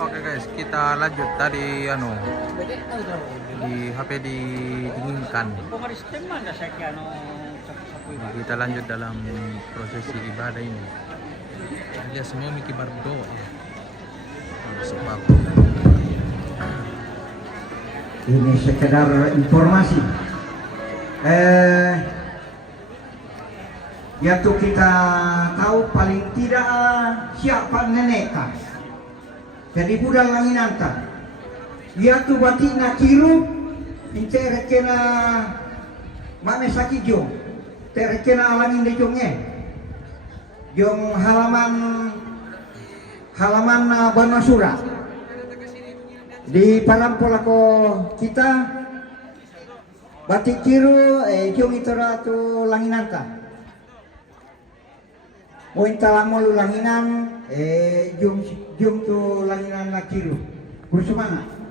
Oke guys, kita lanjut tadi di HP didinginkan. Kita lanjut dalam prosesi ibadah ini. Dia semua mikir berdoa. Ini sekedar informasi. Ya tuh kita tahu paling tidak siapa neneka. Jadi budal langinanta. Ya tuh batina kiru, incere kena mame saki jong, tere kena alangin de jongnya. Jong halaman Banasura. Di palampolako kita batik kiru jong itora tu langinanta. Mo intalamol langinan jum tu langinan na kiru. Kursumana.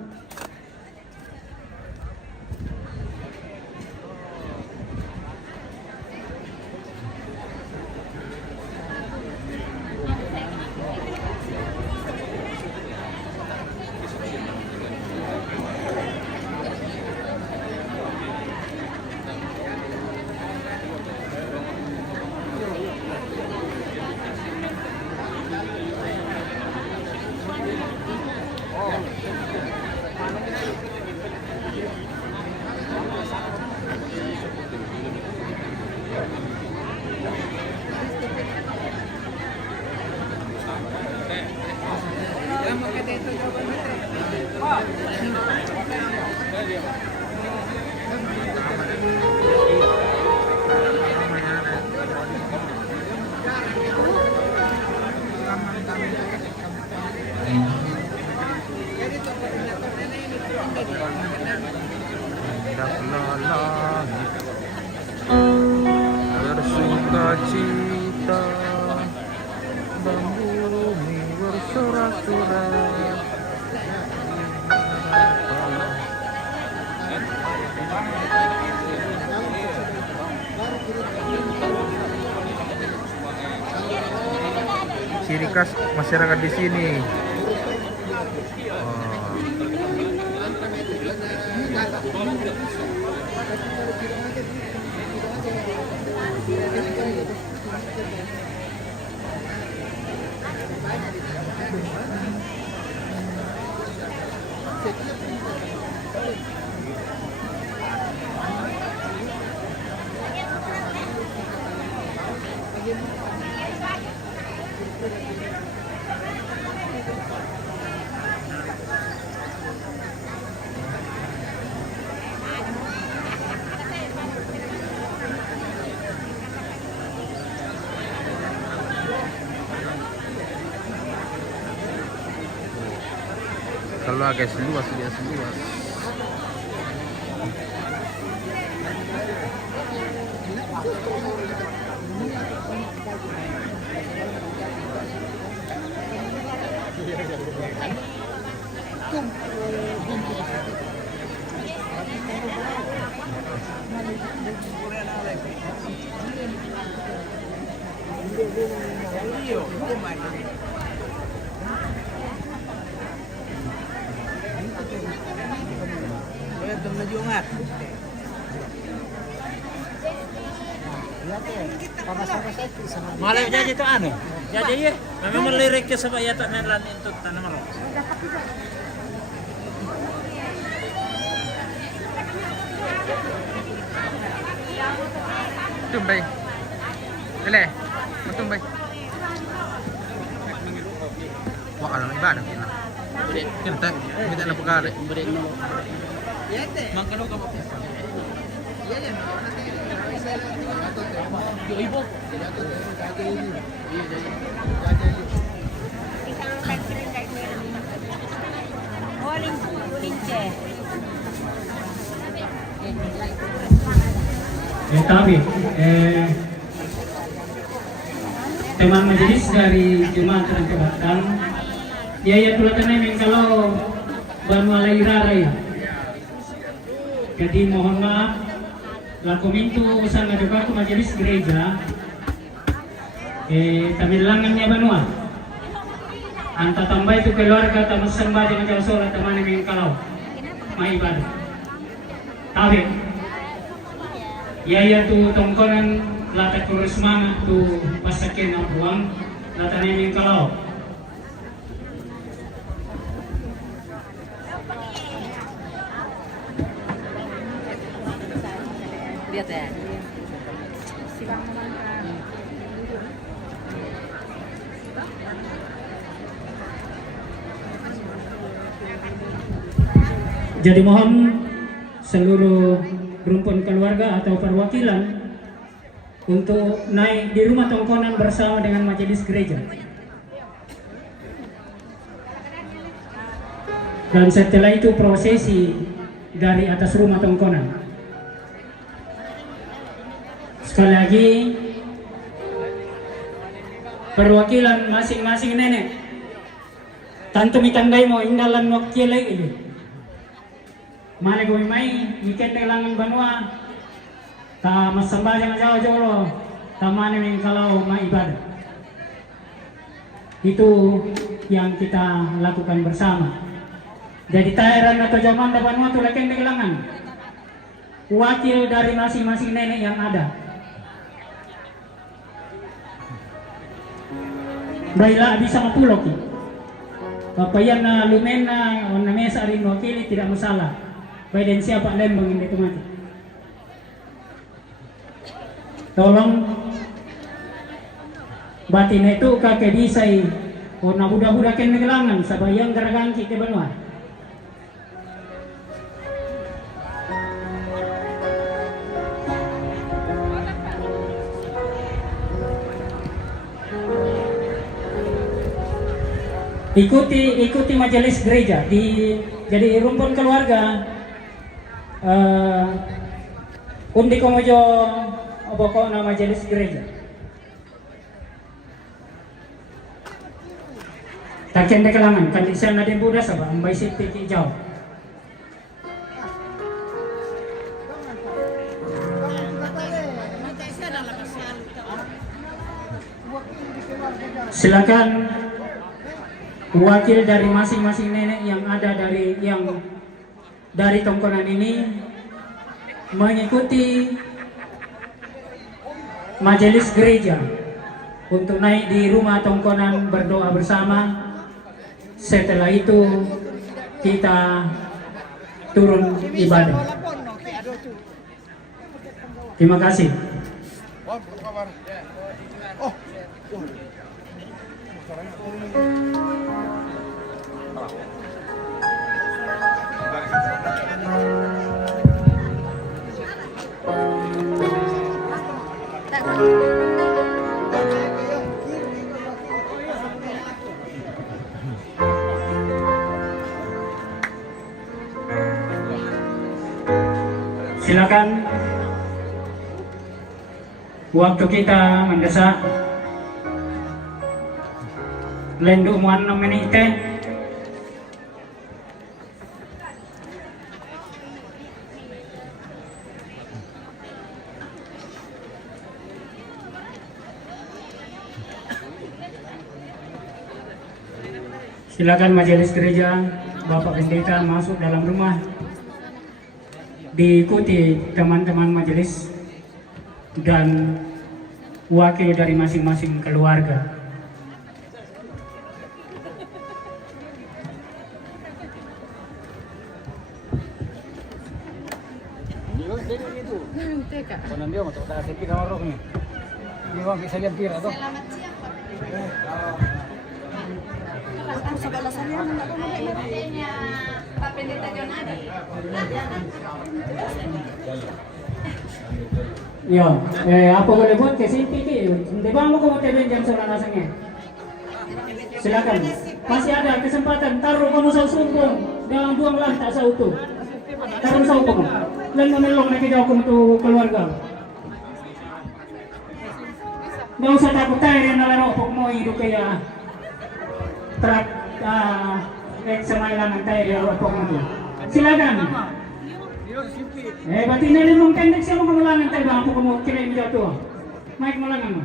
Bersuka cita, bumi bersorak-sorak. Ciri khas masyarakat di sini. Keluar guys, luas dia seluas. Malah jadi itu anu. Jadi ya, memang melirik ke sebaya tak melan untuk tanam malam. Tumbay. Dele. Tumbay. Wah, alam ibadah kita. Kita minta na pagkali. Mangkano ka ba? Ibu. Tapi teman majelis dari Jemaat Terangkabatan ya tulisannya kalau Banwalai Rarai. Jadi mohon maaf lakomintu sang advokat majelis gereja tamilangannya Banua anta tambah itu keluarga tamu sembah dengan jauh sholat teman yang kalau mai ibadah tapi ya tu tongkonan latak kurus semangat tu pasakin ang buang latak yang kalau lihat ya. Jadi mohon seluruh rumpun keluarga atau perwakilan untuk naik di rumah tongkonan bersama dengan majelis gereja. Dan setelah itu prosesi dari atas rumah tongkonan. Sekali lagi perwakilan masing-masing nenek. Tanto mitandai mo indalan wakilay ini. Mali ko may iket langan banua ta masamba jangan jauh-jauh ta mana yang kalau mai ibadah. Itu yang kita lakukan bersama. Jadi tahiran atau zaman banua tu leken langan. Wakil dari masing-masing nenek yang ada. Baiklah bisa mapulok. Papayan na lumen na mesa rin wakili tidak masalah. Baik dan siapa lembang ini mati. Tolong batin itu kakek disai warna budak-budak yang negelangan sabayang garagang kita benua. Ikuti majelis gereja jadi rumpun keluarga. Undi komojo oboko na majelis gereja. Takian de kalangan kan isa na din budas ba ambay sit piki jaw. Silakan wakil dari masing-masing nenek yang ada dari tongkonan ini mengikuti majelis gereja untuk naik di rumah tongkonan berdoa bersama. Setelah itu kita turun ibadah. Terima kasih. Silakan waktu kita mendesak lendu muan 6 menit silakan majelis gereja Bapak Pendeta masuk dalam rumah diikuti teman-teman majelis dan wakil dari masing-masing keluarga. Yo, apa boleh buat ke sini di bang kamu teben jam nasangnya. Silakan. Masih ada kesempatan taruh kamu sausumpung dalam 2 bulan tak sautu. Taruh saumpung. Lain memelong nak jauh kamu tu keluarga. Nggak usah takut tayo na laro pok mo hidup kaya track semailan tayo di awak pok mo. Silakan. Berarti ini memang pendek siya mo kamalangan tayo bang ako mo kira yung jato. Mike mo lang mo.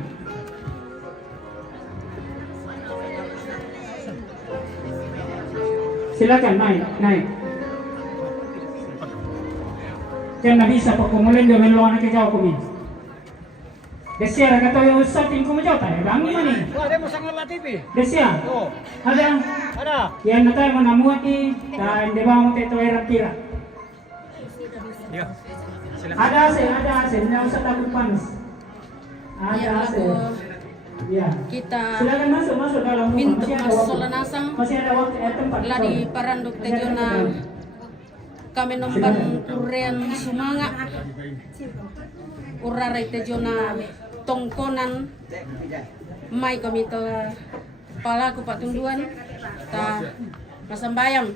Silakan naik. Kan na bisa pa kumulen do melo na kikaw kumi. Desia kata yo sa ting kumajau ta. Bangi mani. Ada mo sangat latih pi. Desia. Oh, Ada. ada. Yan na tayo manamuat ni ta hindi ba mo teto era tira. Iya. Ada ase, na usah takut panas. Ada ase. Ya. Kita Silakan masuk dalam rumah. pintu Masih ada mas waktu. solanasang Masih ada waktu tempat. ladi paranduk tejo na kami nomban urean sumanga uraray tejo na tongkonan may kami to palaku patunduan ta masambayang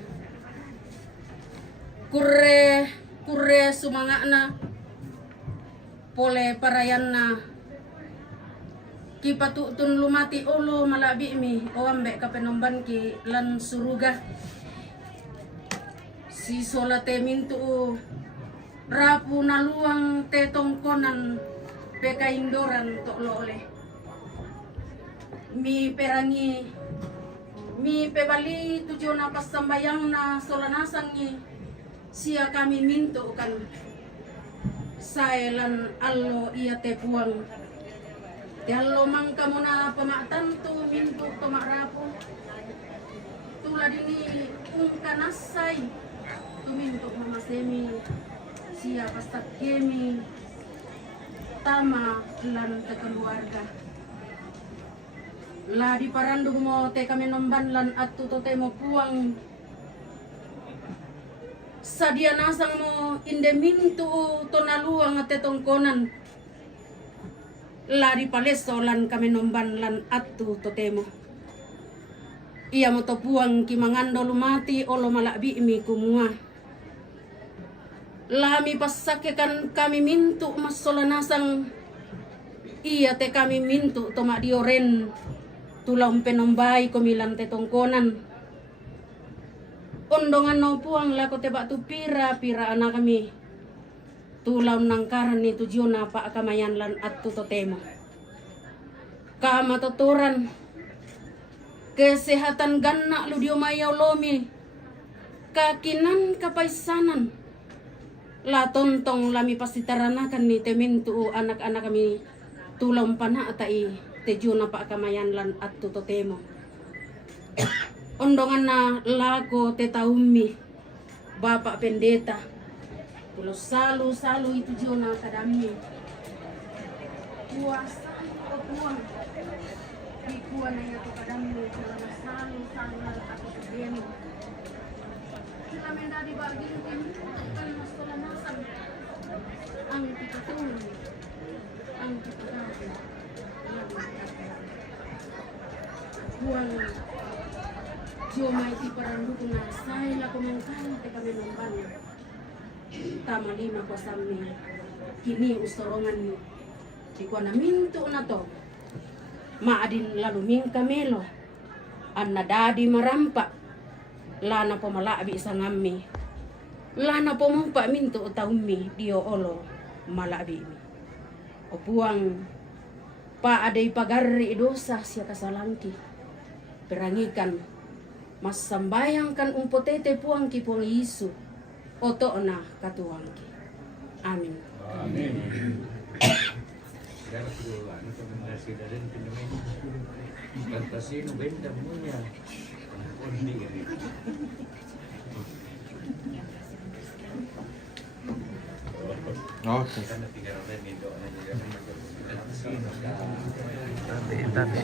kure sumanga na pole parayan na kipatutun lumati ulo malabi mi o ambe kapenomban ki lan suruga si solate mintu rapu naluang te tongkonan pekaindoran toklo oleh mi perangi mi pebali tujuh napas sambayang na solanasang ni siya kami mintu kan sailan allo iya te puang Yallo mang kamu na pamaktan tu mintu tomak rapo tula dini kanasay tu mintu mamasemi siya pastak kemi tama lan te keluarga la di parandu mo te kami nomban lan atu to te mo puang sadia nasang mo inde mintu to naluang ate tongkonan lari paleso lan kami nomban lan atu totemo. Ia mo topuang ki mangando lumati olo malabi mi kumua. Lami pasake kan kami mintu masolanasang iya te kami mintu tomak dioren tulang penombay kumilan te tongkonan. Ondongan no puang lako te batu pira anak kami. Tulaw ng karan ni tujuan na pa kamayan lan at tutotemo. Kamatuturan, kesehatan gana ludio mayaw lomi, kakinan kapaisanan, la tontong lami pasitaranakan ni temintu anak-anak kami tulaw pana atai tujuan na pa kamayan lan at tutotemo. Ondongan na lago tetaumi, Bapak Pendeta, Pulau salu itu jona kadami puasa o puang ikuan na yato kadami na salu aku sedemi sila mendadi bagin tim kan masolanasan ang pitutun ang pitutun puang joma iti paranduko na say la kumangkan te kami nomban tama lima ko sa mi kini ustorongan ni di ko na minto na to maadin lalu ming kamelo an nadadi marampa lana po malabi sa ngami lana po mumpa minto utaumi dio olo malabi mi o buang pa aday pagari dosa siya kasalangki perangikan mas sambayang kan umpotete puang ki puang Yesu oto na katuangki. Amin. Amin. Kaya ko ano rekomendasi dari pinjaman Fantasino benda punya. Undi. Oke. Karena 3 orang itu ana juga Tapi.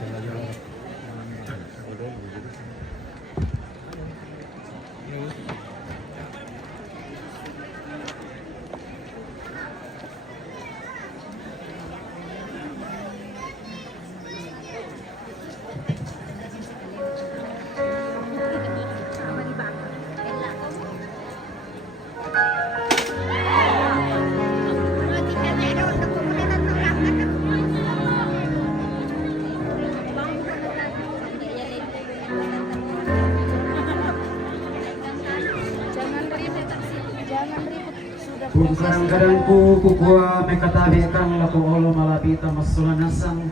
Kung kadang-kadang ku kukua mekatabi kang laku olo malapita masolanasang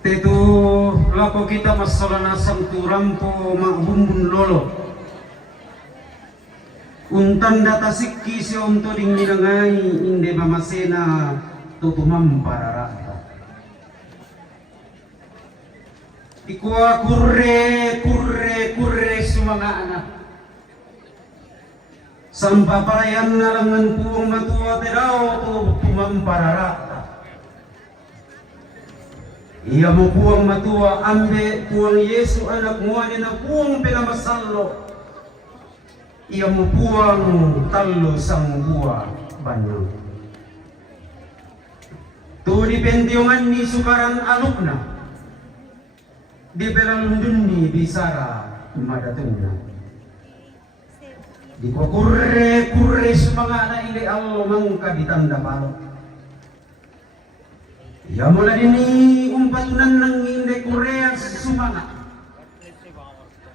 tetu lako kita masalah nasang turampo mabumbun lolo. Untan data sikki si onto ding nilangai inde mamasena tutumam pararata. Ikua kurre sumanga anak. Sampaparayan na langan puang matua terao tutumam pararata. Ia mo puang matua ambe puang Yesu anak muani na puang pinamasallo. Ia mo puang talo sang buah banyo. Tu dipentiungan ni sukaran alukna. Di belalundun ni bisara madatungna. Di kurre semanga na ile Allah mangka ditanda palok. Ya mula dini umpatunan ng inde Korea sumanga.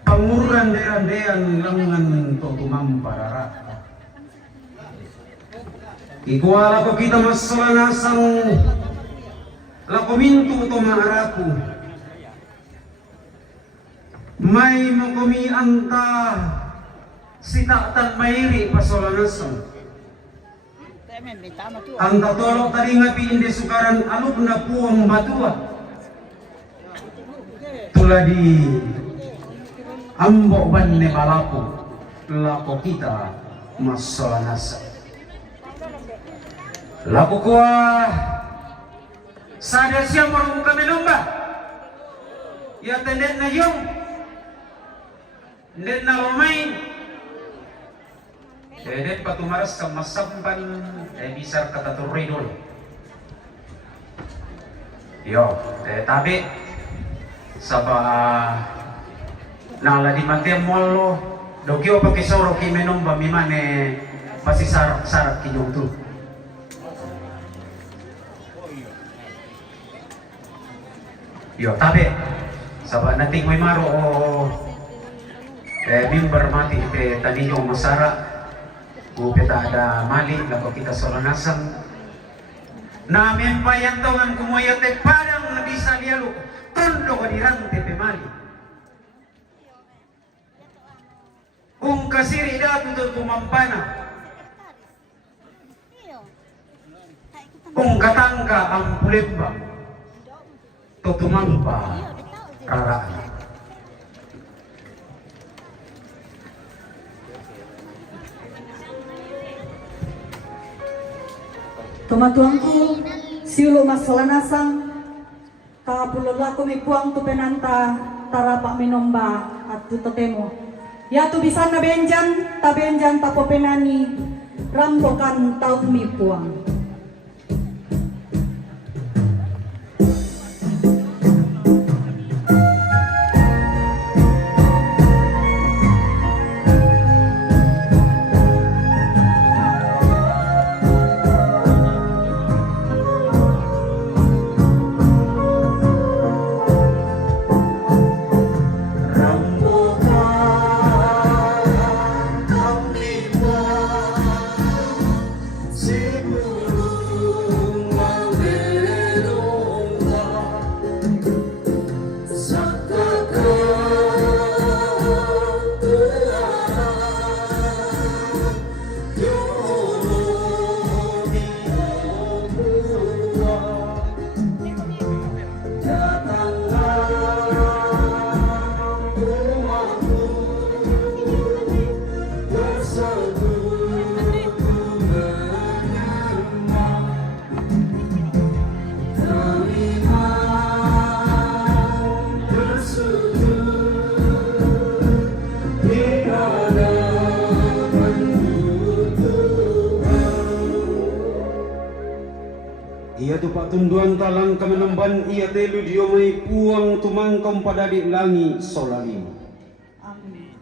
Panguran deran langan to tumamparara. Ikuala ko kita masalanasang lakomintu to maaraku. May makomi anta sitatan mairi pasolanasan. Ang tatolok tadi ngapi indi sukaran aluk na puang batua. Tuladi ambok banne balaku lako kita masolanasa. Lako kuah sada siya marunong kami lomba. Ya tenden na yung tenden na lumain. Dedet patumaras sa masampan bisar kata tuloy dulu. Yo, tabi saba nala di mante mollo dokyo pakai soro ki menom ba mimane pasti sarap kinyong tu. Yo, tabi saba nating may maro bimbar mati tadi yung masara. Kita ada mali, lalu kita solanasang. Na mempayantongan kumoyo te padang na bisa lialo, tondo ko dirante pe mali. Kung kasiri datu to tumampana. Kung katangka ang pulimba, to tumampa raraan. Tumatuangku siulo masalanasang kapulula ko may puang tu penanta tarapak minomba at tutotemo. Ya tu bisa na benjan tapo penani rambokan tau mi puang. Ia tu pak tunduan talang kamenemban ia telu diomai puang tumangkom pada di langi solali. Amin.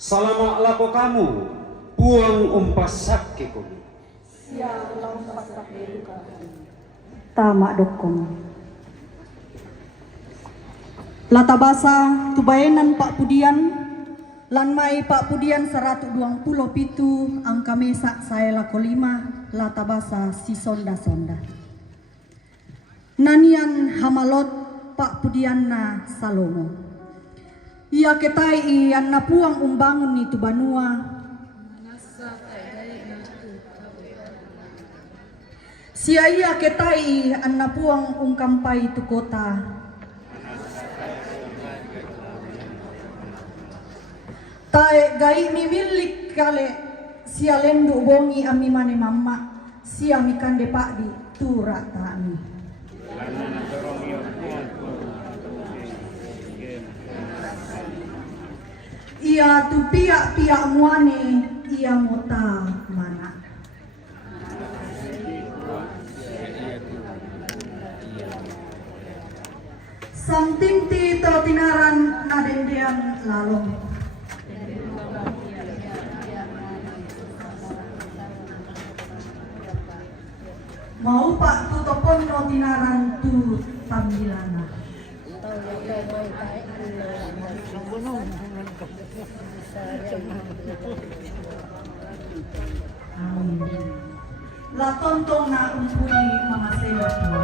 Salama lako kamu puang umpasak ke kodi. Ya Allah pasak deluka. Tama dokong. Latabasa tubayenan Pak Pudian lan mai Pak Pudian 127 angka mesak saya lako 5 latabasa si sonda-sonda. Nanian hamalot Pak Pudiana Salomo. Ia ketai anna puang umbangun itu banua. Sia ia ketai anna puang ungkampai itu kota. Tae gai mi milik kale sia lendu bongi ami mane mamma sia mi kande pakdi tura tami. Ia tu pia muane ia mota mana. Samtinti to tinaran adendean lalong. Mau pak tutopon no tinaran tu tambilana. Amin. La tontong na umpuni mga sela po.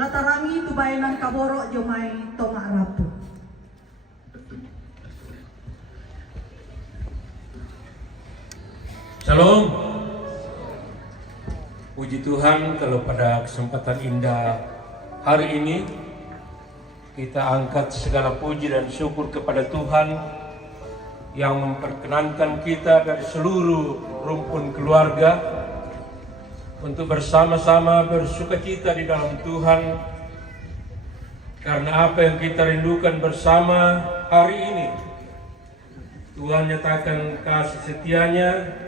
Latarangi tu bayanan kaboro jomai tonga rapu. Shalom. Puji Tuhan kalau pada kesempatan indah hari ini kita angkat segala puji dan syukur kepada Tuhan yang memperkenankan kita dari seluruh rumpun keluarga untuk bersama-sama bersukacita di dalam Tuhan karena apa yang kita rindukan bersama hari ini. Tuhan nyatakan kasih setianya.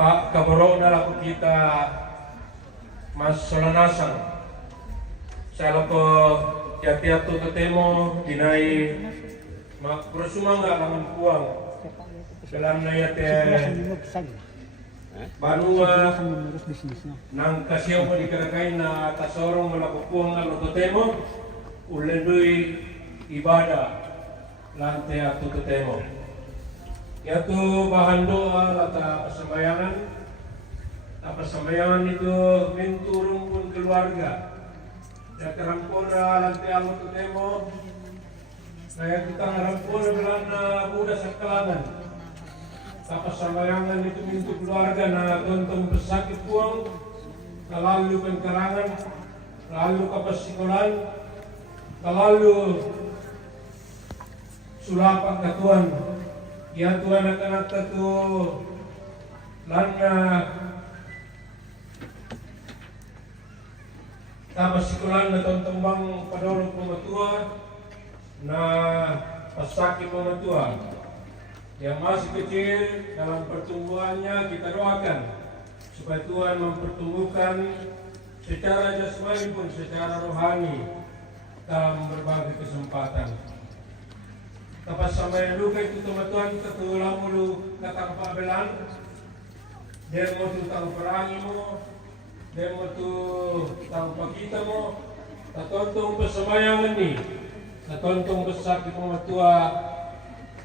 Pak Kaboro laku kita Mas Solanasang saya laku jatiatu ketemu dinai mak bersumangga langan puang dalam nayate Banua nang kasih mo dikerakain na tasorong malakupuang alo totemo ulendui ibadah lantai atu totemo yaitu bahan doa lata persembayangan itu minturung pun keluarga ya kerampura lantai alo totemo saya kita ngerampura belanda muda sekalangan Sapa sambayangan itu mintu keluarga na tontong bersakit puang, lalu pengkerangan, lalu kapasikolan, lalu sulapak ke Tuhan. Ya Tuhan anak-anak itu lana kapasikolan na tontong bang padorong pematua na pasakit pematua. Yang masih kecil dalam pertumbuhannya kita doakan supaya Tuhan mempertumbuhkan secara jasmani pun secara rohani dalam berbagai kesempatan. Kapas sampai luka itu teman-teman kita tulang mulu datang pabelan, dia mau tu tahu perangi mo, dia mau tu tahu pakita mo, tatontong persembayangan ni, tatontong besar di pematua.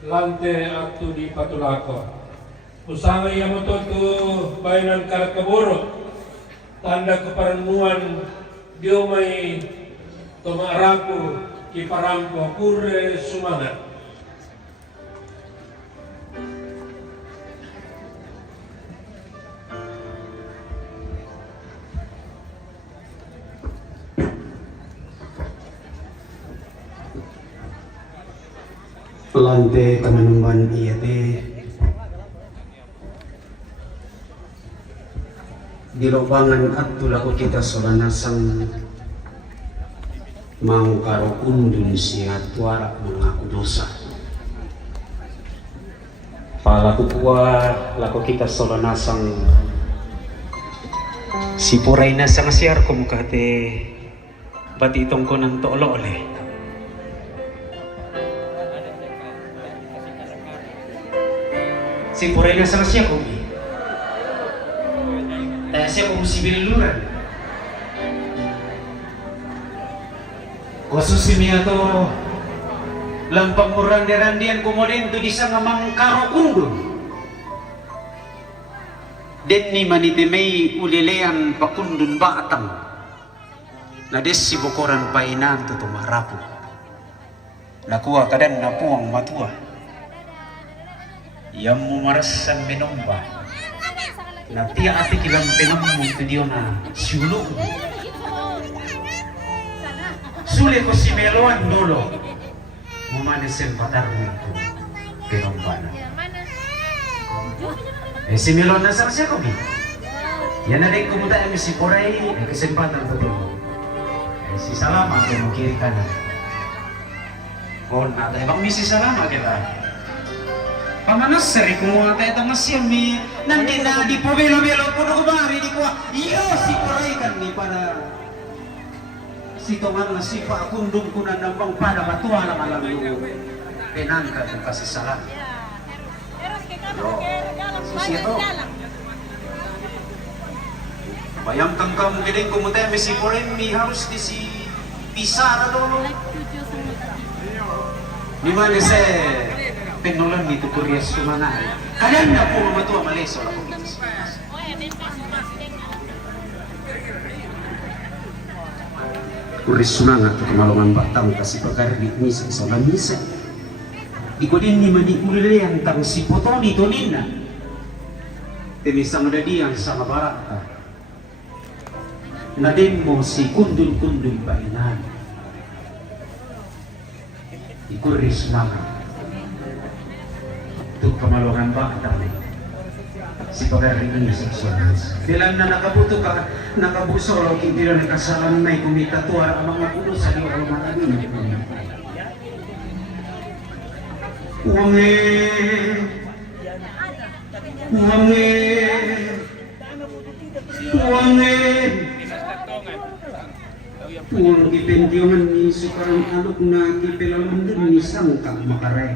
Lante atu di Patulako. Usanga ia mototu bayanan Kalakaboro. Tanda keparenuan diomai tomaraku kiparampo kure sumangat. Lante kamanumban iya teh di lobangan atu laku kita solanasang mau karo undun sia tuara mengaku dosa. Palaku kuat laku kita solanasang si puray na sang siar ko mukate bati itong ko ng toolo oleh. Si puray na sang siya ko tayo siya kung sibililuran khusus niya to lampang murang derandian kumodin to di sa ngamang karo undun den ni manitimay ulilean pakundun batang na des si bokoran painan to tumarapo nakuha kadan na puang matua yang memarasan menomba na tiya ati kilang pinamong tudiyo na siulo sulit ko si Meloan dolo mumanisin patar mo ito pinomba na si Meloan na sa siya ko yan na rin kumuta si Poray kesempatan to si Salama kaya magkiri ka na o na tayo bang misi Salama kita pamanas sari ko mga tayo itong asyami nanti na di po belo-belo po na kumari di ko iyo si Poray kan ni para si Toman na si Pakundong ko na nambang pada matuwa lang alam yung penangka kung kasi salah susi ito bayang kang kamu gini kumutay may si Poray may harus di si Pisara dolo di mana se penulan itu Korea sumana kalian na po matuwa maleso lang po Kuris semangat kemalongan batang kasih bakar di misa sama misa ikutin ni mani ulilean tang si potoni tonina temisang dadiang sama barata nademo si kundul bainan ikuris semangat untuk kemalongan batang si pagari ini seksualis. Bilang na nakabuto ka, nakabusolo, hindi na nakasalan na kumita tuwa ang mga puno sa iyo ang mga ini. Wange, wange, wange. Puwang kipentiyoman ni sukarang alok na kipilaman din ni sangka makaray.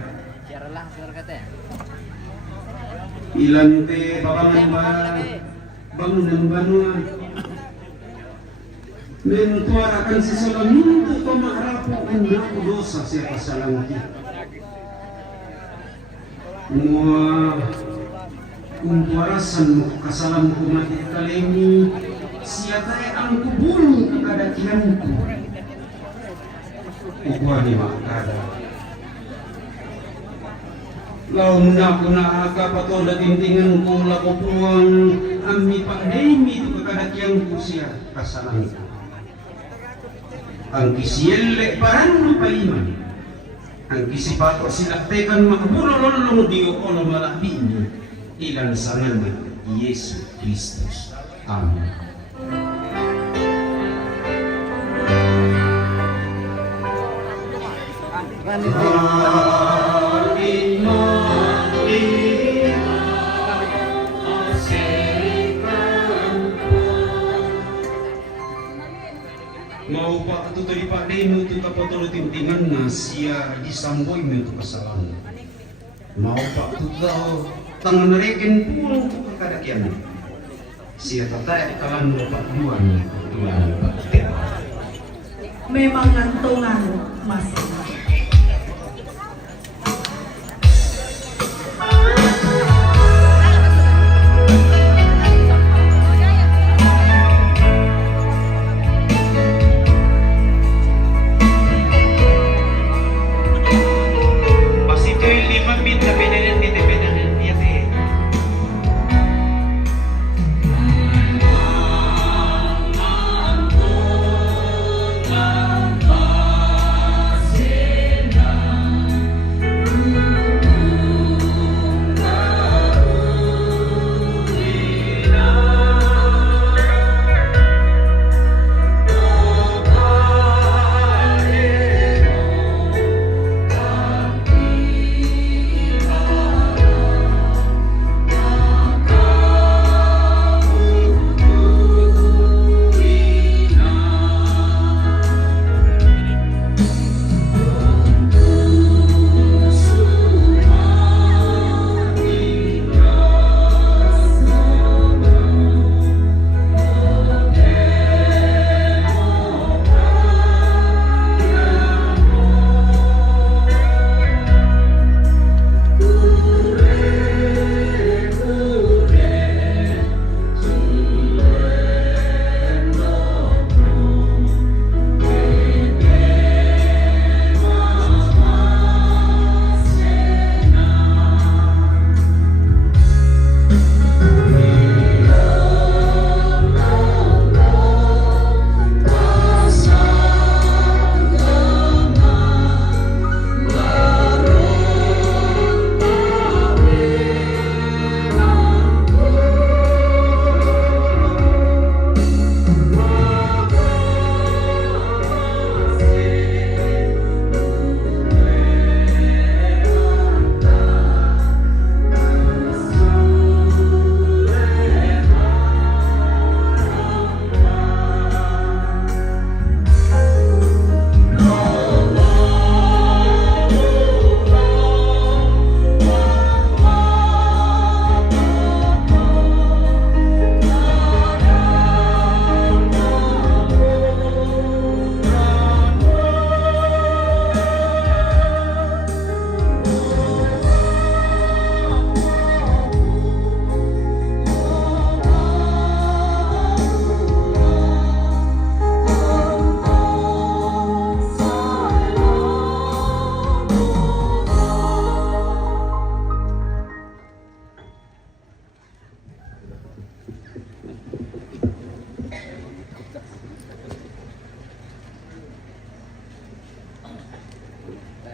Ilan te babangan ba bangunan banua mentuarakan seseorang untuk pemaharapu mengaku dosa siapa salangki mua kumpuarasan kasalam kumati kalemi siapa yang kubun kekadakianku kukuani makada laun na kuna kapato da tintingan ko lako puang ammi pandemi tu kakadakiang ko siya kasalang ito ang kisiyelle parang paliman ang kisipato sinaktekan makabulolong diyo o lumalabi niyo ilan sa ngalan Yesu Kristus. Amen. Mau pak tu tadi pak demo tu kapotolo tintingan na siya disamboy mo tu kasalanan. Mau pak tu tao tangan reken pulang tu kakadakian. Siya tatay kalan mo pak duan tuan pak. Memang gantungan mas. Yeah.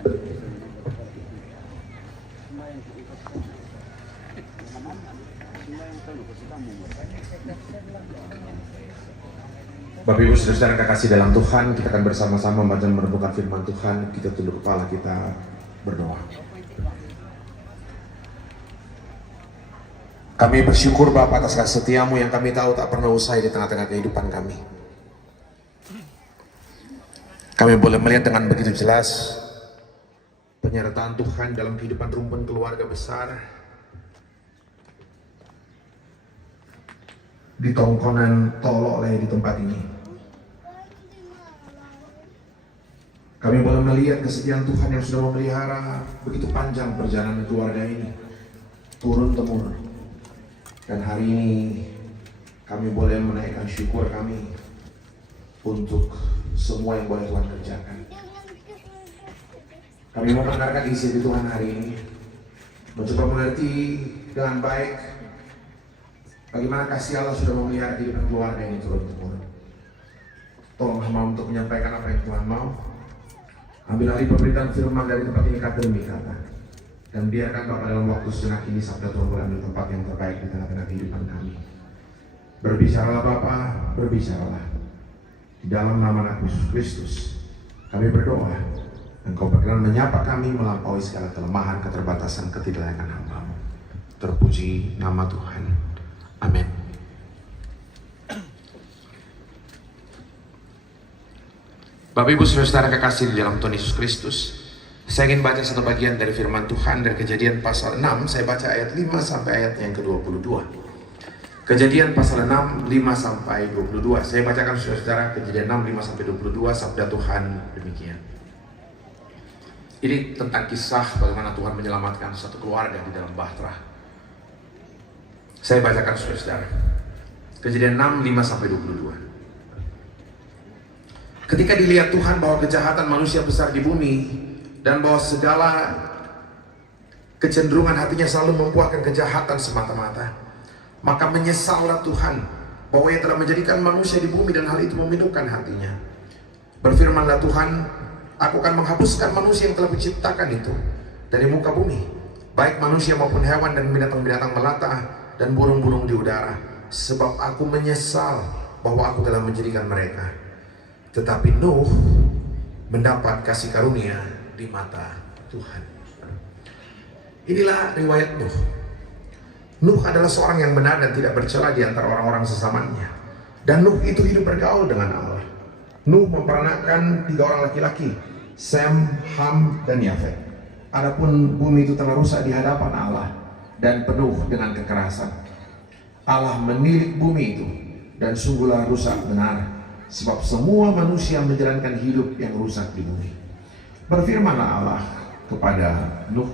Bapak Ibu Saudara kekasih dalam Tuhan, kita akan bersama-sama membaca merenungkan firman Tuhan. Kita tunduk kepala, kita berdoa. Kami bersyukur Bapa atas kasih setiamu yang kami tahu tak pernah usai di tengah-tengah kehidupan kami. Kami boleh melihat dengan begitu jelas penyertaan Tuhan dalam kehidupan rumpun keluarga besar di tongkonan Tololeh di tempat ini. Kami boleh melihat kesetiaan Tuhan yang sudah memelihara begitu panjang perjalanan keluarga ini, turun-temurun. Dan hari ini kami boleh menaikkan syukur kami untuk semua yang boleh Tuhan kerjakan. Kami mau mendengarkan isi di Tuhan hari ini, mencoba mengerti dengan baik bagaimana kasih Allah sudah memelihara kehidupan keluarga ini turun-temurun. Tolonglah mau untuk menyampaikan apa yang Tuhan mau. Ambil alih pemberitaan firman dari tempat ini kata demi kata, dan biarkan Bapak dalam waktu sejenak ini sabda Tuhan berambil tempat yang terbaik di tengah-tengah kehidupan kami. Berbicaralah Bapa, berbicaralah. Di dalam nama Anak Yesus Kristus kami berdoa, Engkau berkenan menyapa kami melampaui segala kelemahan, keterbatasan, ketidaklayakan hamba-Mu. Terpuji nama Tuhan. Amin. Bapak Ibu Saudara kekasih di dalam Tuhan Yesus Kristus, saya ingin baca satu bagian dari firman Tuhan dari Kejadian pasal 6. Saya baca ayat 5 sampai ayat yang ke-22. Kejadian pasal 6, 5 sampai 22. Saya bacakan saudara Kejadian 6, 5 sampai 22, sabda Tuhan demikian. Ini tentang kisah bagaimana Tuhan menyelamatkan satu keluarga di dalam bahtera. Saya bacakan saudara. Kejadian 6, 5 sampai 22. Ketika dilihat Tuhan bahwa kejahatan manusia besar di bumi dan bahwa segala kecenderungan hatinya selalu membuahkan kejahatan semata-mata, maka menyesallah Tuhan bahwa Ia telah menjadikan manusia di bumi dan hal itu memilukan hatinya. Berfirmanlah Tuhan, Aku akan menghapuskan manusia yang telah diciptakan itu dari muka bumi, baik manusia maupun hewan dan binatang-binatang melata dan burung-burung di udara, sebab Aku menyesal bahwa Aku telah menjadikan mereka. Tetapi Nuh mendapat kasih karunia di mata Tuhan. Inilah riwayat Nuh. Nuh adalah seorang yang benar dan tidak bercela di antara orang-orang sesamanya. Dan Nuh itu hidup bergaul dengan Allah. Nuh memperanakan 3 orang laki-laki, Sem, Ham, dan Yafet. Adapun bumi itu telah rusak di hadapan Allah dan penuh dengan kekerasan. Allah menilik bumi itu dan sungguhlah rusak benar. Sebab semua manusia menjalankan hidup yang rusak di bumi. Berfirmanlah Allah kepada Nuh,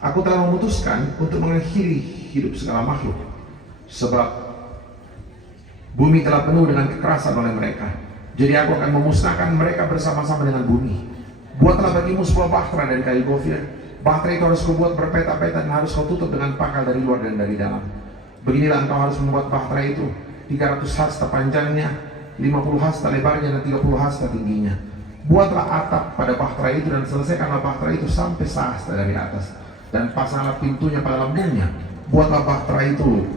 Aku telah memutuskan untuk mengakhiri hidup segala makhluk, sebab bumi telah penuh dengan kekerasan oleh mereka. Jadi Aku akan memusnahkan mereka bersama-sama dengan bumi. Buatlah bagimu sebuah bahtera dari kayu gofir. Bahtera itu harus kau buat berpeta-peta dan harus kau tutup dengan pakal dari luar dan dari dalam. Beginilah engkau harus membuat bahtera itu, 300 hasta panjangnya, 50 hasta lebarnya, dan 30 hasta tingginya. Buatlah atap pada bahtera itu dan selesaikanlah bahtera itu sampai sehasta dari atas, dan pasanglah pintunya pada lambungnya. Buatlah bahtera itu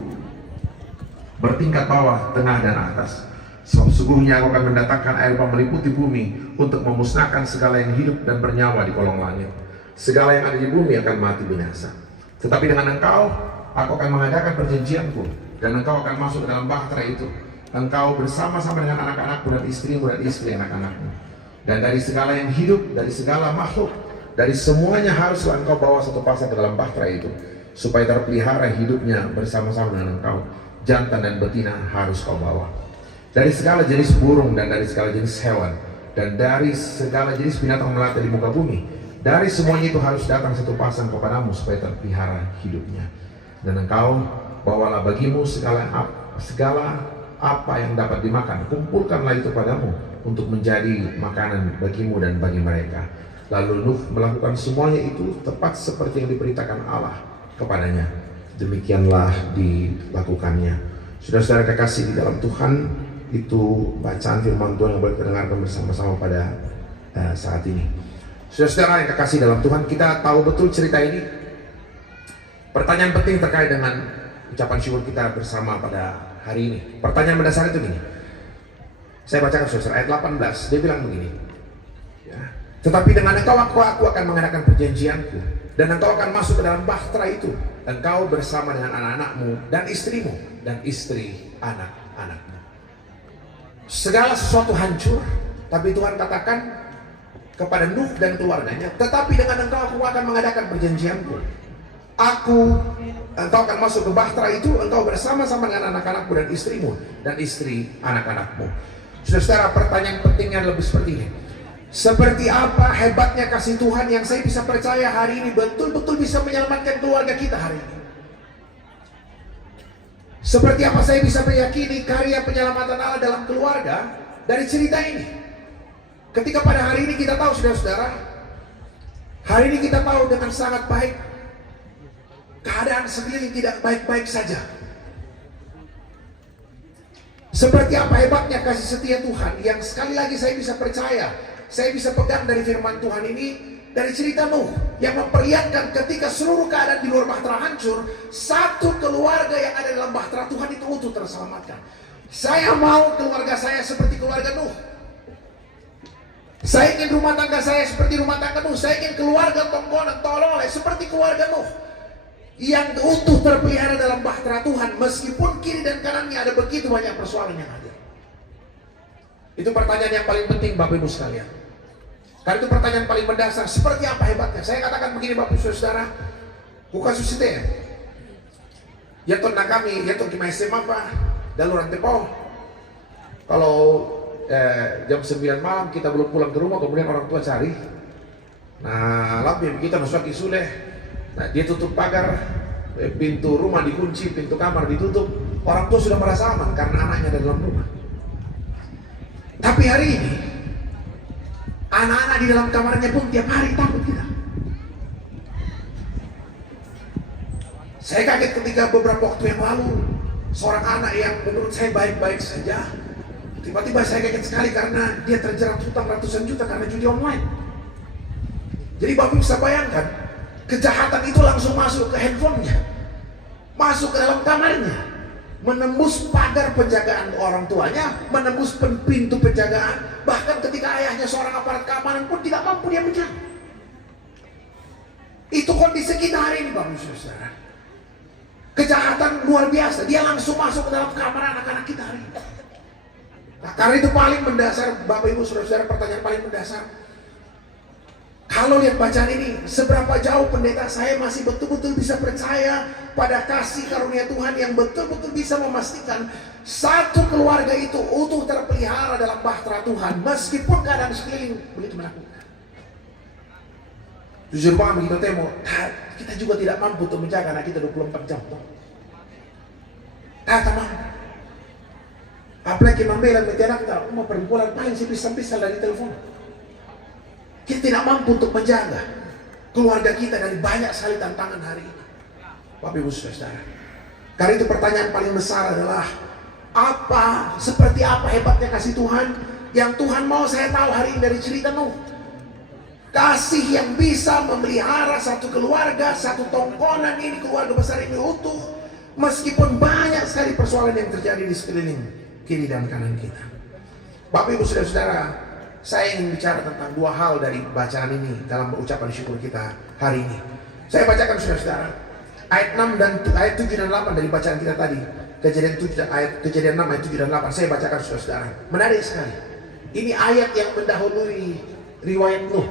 bertingkat bawah, tengah, dan atas. Sebab sungguhnya Aku akan mendatangkan air meliputi bumi untuk memusnahkan segala yang hidup dan bernyawa di kolong langit. Segala yang ada di bumi akan mati binasa. Tetapi dengan engkau, Aku akan mengadakan perjanjianku, dan engkau akan masuk ke dalam bahtera itu. Engkau bersama-sama dengan anak-anakmu dan istrimu dan istri anak-anakmu. Dan dari segala yang hidup, dari segala makhluk, dari semuanya haruslah engkau bawa satu pasang ke dalam bahtera itu, supaya terpelihara hidupnya bersama-sama dengan engkau. Jantan dan betina harus kau bawa. Dari segala jenis burung dan dari segala jenis hewan, dan dari segala jenis binatang melata di muka bumi, dari semuanya itu harus datang satu pasang kepadamu, supaya terpelihara hidupnya. Dan engkau bawalah bagimu segala apa yang dapat dimakan, kumpulkanlah itu padamu untuk menjadi makanan bagimu dan bagi mereka. Lalu Nuh melakukan semuanya itu tepat seperti yang diperintahkan Allah kepadanya. Demikianlah dilakukannya. Saudara-saudara kekasih di dalam Tuhan, itu bacaan firman Tuhan yang boleh kita dengarkan bersama-sama pada saat ini. Saudara yang kekasih dalam Tuhan, kita tahu betul cerita ini. Pertanyaan penting terkait dengan ucapan syukur kita bersama pada hari ini. Pertanyaan mendasar itu gini. Saya bacakan saudara ayat 18. Dia bilang begini. Ya. Tetapi dengan engkau aku akan mengadakan perjanjianku, dan engkau akan masuk ke dalam bahtera itu, engkau bersama dengan anak-anakmu dan istrimu dan istri anak-anakmu. Segala sesuatu hancur, tapi Tuhan katakan kepada Nuh dan keluarganya, tetapi dengan engkau aku akan mengadakan perjanjianku. Engkau akan masuk ke bahtera itu, engkau bersama-sama dengan anak-anakmu dan istrimu dan istri anak-anakmu. Saudara, pertanyaan pentingnya lebih seperti ini. Seperti apa hebatnya kasih Tuhan yang saya bisa percaya hari ini betul-betul bisa menyelamatkan keluarga kita hari ini. Seperti apa saya bisa meyakini karya penyelamatan Allah dalam keluarga dari cerita ini. Ketika pada hari ini kita tahu, saudara-saudara, hari ini kita tahu dengan sangat baik keadaan sekeliling tidak baik-baik saja. Seperti apa hebatnya kasih setia Tuhan yang sekali lagi saya bisa percaya, saya bisa pegang dari firman Tuhan ini, dari cerita Nuh yang memperlihatkan ketika seluruh keadaan di luar bahtera hancur, satu keluarga yang ada dalam bahtera Tuhan itu utuh terselamatkan. Saya mau keluarga saya seperti keluarga Nuh. Saya ingin rumah tangga saya seperti rumah tangga Nuh. Saya ingin keluarga tongkonan tololeh seperti keluarga Nuh, yang utuh terpelihara dalam bahtera Tuhan, meskipun kiri dan kanannya ada begitu banyak persoalan yang ada. Itu pertanyaan yang paling penting Bapak Ibu sekalian. Karena itu pertanyaan paling mendasar. Seperti apa hebatnya? Saya katakan begini Bapak Ibu Saudara, bukan susite ya ton kami, ya ton kima SMA apa daluran tepo. Kalau jam 9 malam kita belum pulang ke rumah, kemudian orang tua cari, nah lalu kita nasuak isuleh. Nah, dia tutup pagar, pintu rumah dikunci, pintu kamar ditutup. Orang tua sudah merasa aman karena anaknya ada dalam rumah. Tapi hari ini anak-anak di dalam kamarnya pun tiap hari takut kita. Saya kaget ketika beberapa waktu yang lalu seorang anak yang menurut saya baik-baik saja, tiba-tiba saya kaget sekali karena dia terjerat hutang ratusan juta karena judi online. Jadi Bapak bisa bayangkan, kejahatan itu langsung masuk ke handphonenya, masuk ke dalam kamarnya, menembus pagar penjagaan orang tuanya, menembus pintu penjagaan, bahkan ketika ayahnya seorang aparat keamanan pun tidak mampu dia menjaga. Itu kondisi kita hari ini Bapak Saudara. Kejahatan luar biasa, dia langsung masuk ke dalam kamar anak-anak kita hari ini. Nah, karena itu paling mendasar Bapak Ibu Saudara, pertanyaan paling mendasar. Kalau lihat bacaan ini, seberapa jauh pendeta saya masih betul-betul bisa percaya pada kasih karunia Tuhan yang betul-betul bisa memastikan satu keluarga itu utuh terpelihara dalam bahtera Tuhan meskipun keadaan sekeliling begitu menakutkan. Jujur banget begitu temo, kita juga tidak mampu untuk menjaga anak kita 24 jam. Teman, apalagi membela anak kita, umur perempuan paling pisah-pisah dari telepon. Kita tidak mampu untuk menjaga keluarga kita dari banyak sekali tantangan hari ini. Bapak Ibu Saudara, karena itu pertanyaan paling besar adalah seperti apa hebatnya kasih Tuhan yang Tuhan mau saya tahu hari ini dari cerita Nuh. Kasih yang bisa memelihara satu keluarga, satu tongkonan ini, keluarga besar ini utuh, meskipun banyak sekali persoalan yang terjadi di sekeliling kiri dan kanan kita. Bapak Ibu Saudara, saya ingin bicara tentang dua hal dari bacaan ini dalam ucapan syukur kita hari ini. Saya bacakan saudara-saudara ayat 6 dan ayat 7 dan 8 dari bacaan kita tadi. Kejadian 6 ayat 7 dan 8. Saya bacakan saudara-saudara. Menarik sekali. Ini ayat yang mendahului riwayat Nuh.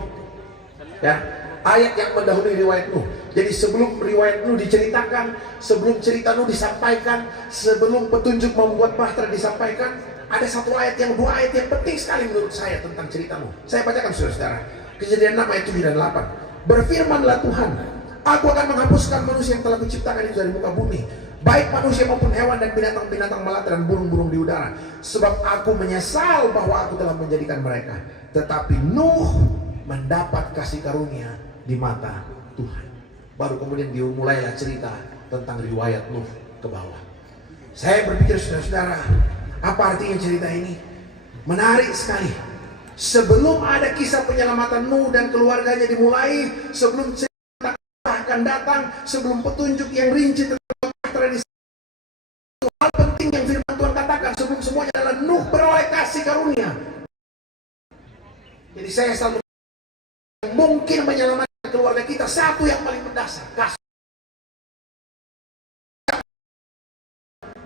Ya, ayat yang mendahului riwayat Nuh. Jadi sebelum riwayat Nuh diceritakan, sebelum cerita Nuh disampaikan, sebelum petunjuk membuat bahtera disampaikan, ada satu ayat dua ayat yang penting sekali menurut saya tentang cerita Nuh. Saya bacakan saudara-saudara. Kejadian 6 ayat 7 dan 8. Berfirmanlah Tuhan, aku akan menghapuskan manusia yang telah kuciptakan itu dari muka bumi, baik manusia maupun hewan dan binatang-binatang melata dan burung-burung di udara, sebab aku menyesal bahwa aku telah menjadikan mereka. Tetapi Nuh mendapat kasih karunia di mata Tuhan. Baru kemudian dimulailah cerita tentang riwayat Nuh ke bawah. Saya berpikir saudara-saudara, apa artinya cerita ini? Menarik sekali. Sebelum ada kisah penyelamatan Nuh dan keluarganya dimulai, sebelum cerita akan datang, sebelum petunjuk yang rinci tentang tradisi, hal penting yang firman Tuhan katakan sebelum semuanya adalah Nuh beroleh kasih karunia. Jadi saya selalu mungkin menyelamatkan keluarga kita, satu yang paling mendasar, kasih.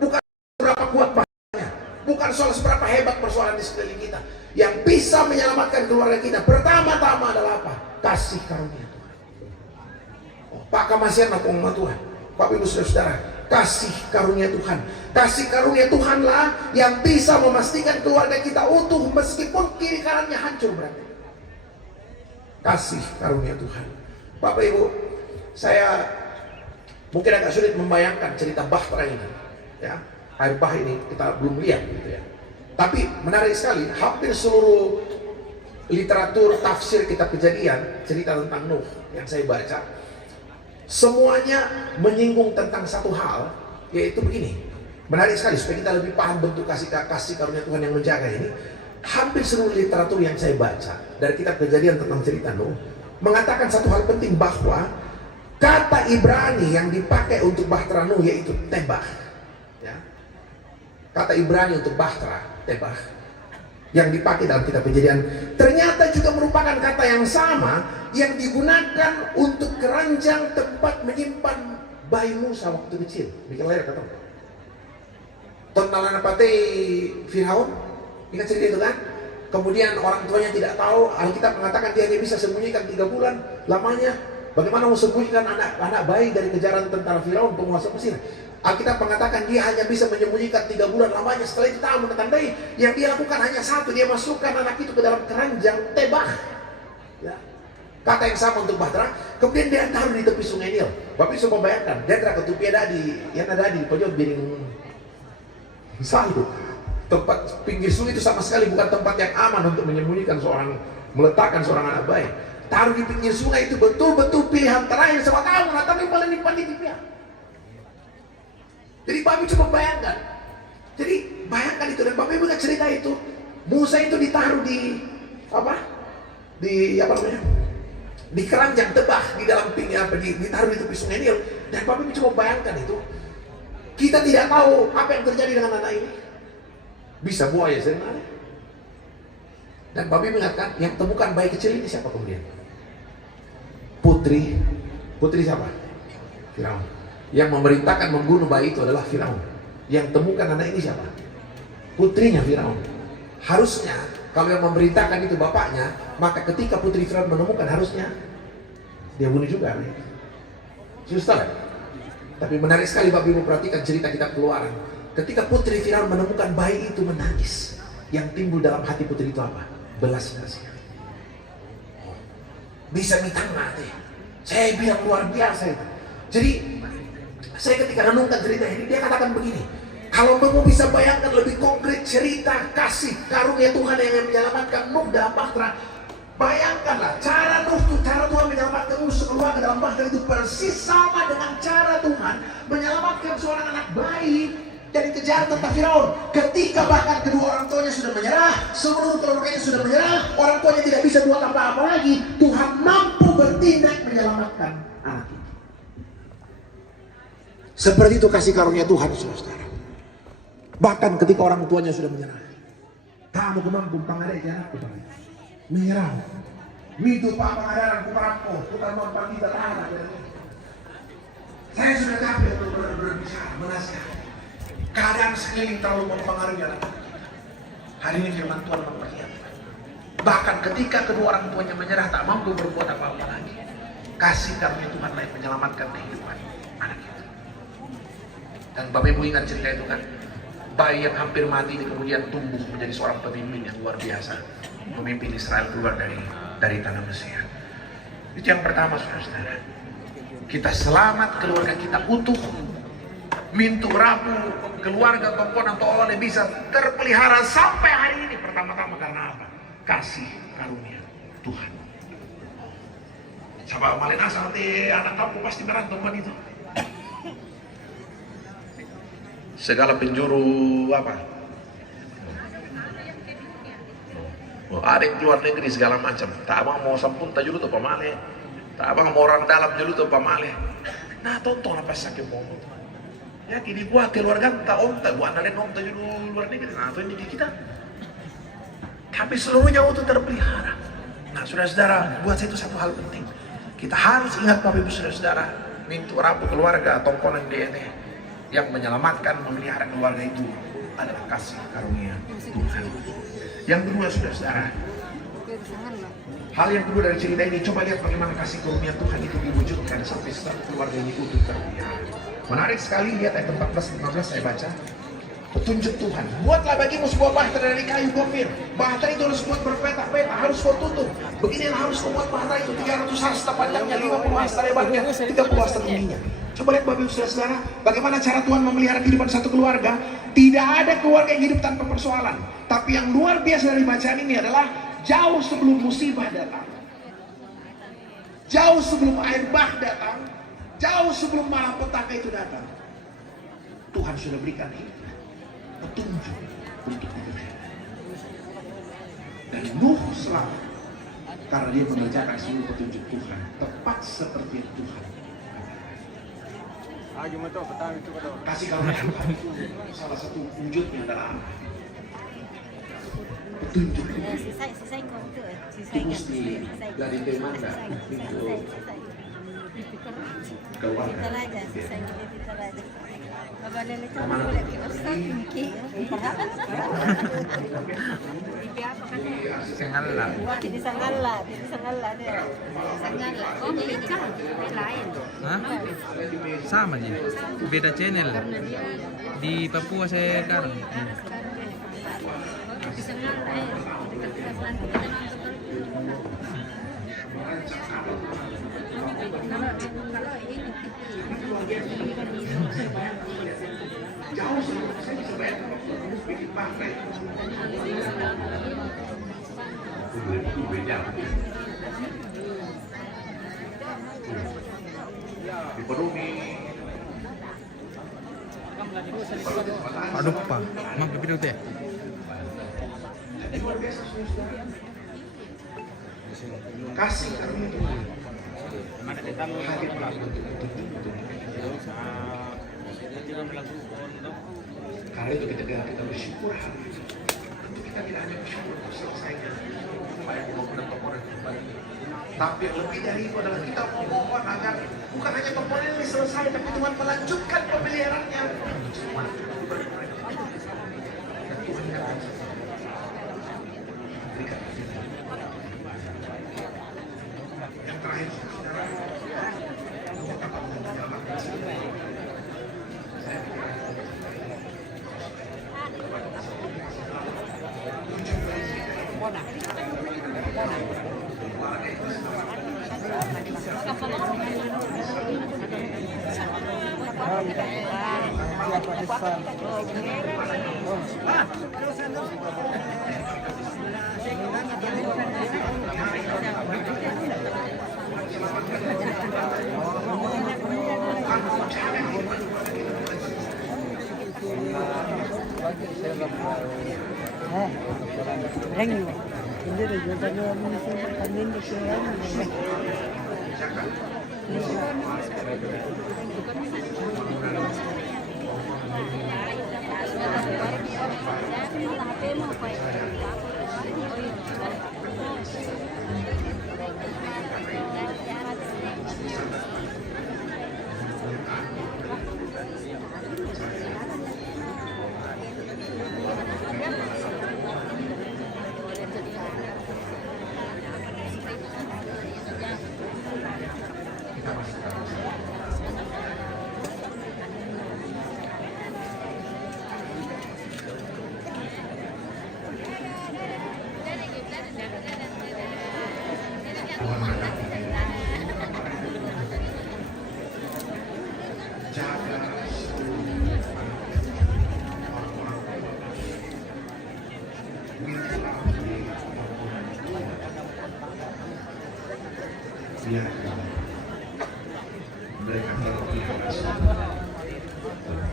Bukan seberapa kuat bahayanya, bukan soal seberapa hebat persoalan di sekeliling kita. Yang bisa menyelamatkan keluarga kita pertama-tama adalah apa? Kasih karunia Tuhan. Pak Kamasian lah umat Tuhan, Bapak Ibu Saudara, kasih karunia Tuhan. Kasih karunia Tuhanlah yang bisa memastikan keluarga kita utuh meskipun kiri kanannya hancur berarti. Kasih karunia Tuhan. Bapak Ibu, saya mungkin agak sulit membayangkan cerita Bahtera ini, ya. Air bah ini kita belum lihat gitu ya. Tapi menarik sekali, hampir seluruh literatur tafsir kitab Kejadian, cerita tentang Nuh yang saya baca, semuanya menyinggung tentang satu hal, yaitu begini. Menarik sekali supaya kita lebih paham bentuk kasih karunia Tuhan yang menjaga ini. Hampir seluruh literatur yang saya baca dari kitab Kejadian tentang cerita Nuh mengatakan satu hal penting, bahwa kata Ibrani yang dipakai untuk Bahtera Nuh yaitu Tebah, ya. Kata Ibrani untuk Bahtera, Tebah, yang dipakai dalam kitab Kejadian ternyata juga merupakan kata yang sama yang digunakan untuk keranjang tempat menyimpan bayi Musa waktu kecil. Bikin lahir kata Tontalan apa Firaun, ingat cerita itu kan? Kemudian orang tuanya tidak tahu, Alkitab mengatakan dia hanya bisa sembunyikan 3 bulan lamanya. Bagaimana mau sembunyikan anak bayi dari kejaran tentara Firaun, penguasa Mesir? Alkitab mengatakan dia hanya bisa menyembunyikan 3 bulan lamanya. Setelah itu tahu menandai yang dia lakukan hanya satu, dia masukkan anak itu ke dalam keranjang Tebah, ya. Kata yang sama untuk Bahtera. Kemudian dia taruh di tepi sungai Nil. Bapak bisa membayangkan, dia terak ketupi ada di pojok biring satu. Tempat pinggir sungai itu sama sekali bukan tempat yang aman untuk menyembunyikan meletakkan seorang anak bayi. Taruh di pinggir sungai itu betul-betul pilihan terakhir sama kamu, tapi paling dipanik dia. Jadi Bapak coba bayangkan. Jadi bayangkan itu, dan Bapak Ibu ingat cerita itu. Musa itu ditaruh di di keranjang Tebah di dalam ditaruh di tepi sungai Nil. Dan Bapak Ibu coba bayangkan itu. Kita tidak tahu apa yang terjadi dengan anak ini. Bisa buaya sebenarnya. Dan Bapak Ibu ingatkan, yang temukan bayi kecil ini siapa kemudian? Putri siapa? Firaun. Yang memerintahkan membunuh bayi itu adalah Firaun. Yang temukan anak ini siapa? Putrinya Firaun. Harusnya kalau yang memerintahkan itu bapaknya, maka ketika putri Firaun menemukan, harusnya dia bunuh juga. Justru. Tapi menarik sekali Bapak Ibu perhatikan cerita kitab Keluaran. Ketika putri Firaun menemukan bayi itu menangis, yang timbul dalam hati putri itu apa? Belas kasihan. Bisa minta mati. Saya bilang luar biasa itu. Jadi saya ketika renungkan cerita ini, dia katakan begini, kalau kamu bisa bayangkan lebih konkret cerita kasih karunia Tuhan yang menyelamatkan Nuh dalam Bahtera, bayangkanlah cara Tuhan menyelamatkan Nuh sekeluarga dalam Bahtera itu persis sama dengan cara Tuhan menyelamatkan seorang anak bayi dari kejaran tentara Firaun. Ketika bahkan kedua orang tuanya sudah menyerah, seluruh keluarganya sudah menyerah, orang tuanya tidak bisa buat apa-apa lagi, Tuhan mampu bertindak menyelamatkan anak itu. Seperti itu kasih karunia Tuhan, saudara. Bahkan ketika orang tuanya sudah menyerah, kamu kemampu pangadai anakku menyerah. Itu pak pengadaran kumarampo, bukan mampan kita anak. Saya sudah capek untuk berbicara, menasihati. Keadaan sekeliling terlalu mempengaruhi anak. Hari ini firman Tuhan memperlihatkan, bahkan ketika kedua orang tuanya menyerah, tak mampu berbuat apa-apa lagi, kasih karunia Tuhan lain menyelamatkan kehidupan anak itu. Dan Bapak Ibu ingat cerita itu kan, bayi yang hampir mati ini kemudian tumbuh menjadi seorang pemimpin yang luar biasa, memimpin Israel keluar dari tanah Mesir. Itu yang pertama, saudara-saudara. Kita selamat, keluarga kita utuh, mintu rapu, keluarga komponen atau oleh bisa terpelihara sampai hari ini. Pertama-tama karena apa? Kasih karunia Tuhan. Sahabat Malena nanti anak kamu pasti berantem itu. Segala penjuru apa? Ada yang di luar negeri segala macam. Tak abang mau sampun tak dulu tuh pamale. Tak abang mau orang dalam dulu tuh pamale. Nah tonton apa sakit mau. Ya kini gua keluarga tak om tak gua analin om tak dulu luar negeri. Nah itu jadi kita. Tapi seluruhnya itu terpelihara. Nah saudara-saudara, buat saya itu satu hal penting. Kita harus ingat Bapak Ibu saudara-saudara, pintu rapuh keluarga, tongkonan DNA yang menyelamatkan, memelihara keluarga itu adalah kasih karunia Tuhan. Yang kedua saudara-saudara, hal yang kedua dari cerita ini, coba lihat bagaimana kasih karunia Tuhan itu diwujudkan sampai satu keluarga ini utuh terpelihara. Menarik sekali, lihat ayat 14-15 saya baca. Petunjuk Tuhan, buatlah bagimu sebuah bahtera dari kayu gofir. Bahtera itu harus buat berpetak-petak, harus kau tutup. Begini harus kau buat bahtera itu 300 hasta panjangnya, 50 hasta lebarnya, 30 hasta tingginya. Coba lihat Bapak Ibu saudara-saudara, bagaimana cara Tuhan memelihara kehidupan satu keluarga. Tidak ada keluarga yang hidup tanpa persoalan. Tapi yang luar biasa dari bacaan ini adalah jauh sebelum musibah datang, jauh sebelum air bah datang, jauh sebelum malapetaka itu datang, Tuhan sudah berikan petunjuk untuk hidup. Dan Nuh selamat karena dia mengerjakan seluruh petunjuk Tuhan tepat seperti Tuhan. Kasih karunia Tuhan itu salah satu wujudnya adalah petunjuk Tuhan. Itu mesti dari demanda itu keluarga. Hah? Sama aja, beda channel. Di Papua saya sekarang. Jauh sebelum saya bisa bayar bikin bahtera itu beda. Dipenuhi. Aduh pak, mak video teh. Kasih karunia Tuhan. Karena itu kita bersyukur. Tentu kita tidak hanya bersyukur untuk selesainya, tapi yang lebih dari itu adalah kita memohon agar bukan hanya komponen ini selesai, tapi Tuhan melanjutkan pemeliharaannya. Yang terakhir, saudara,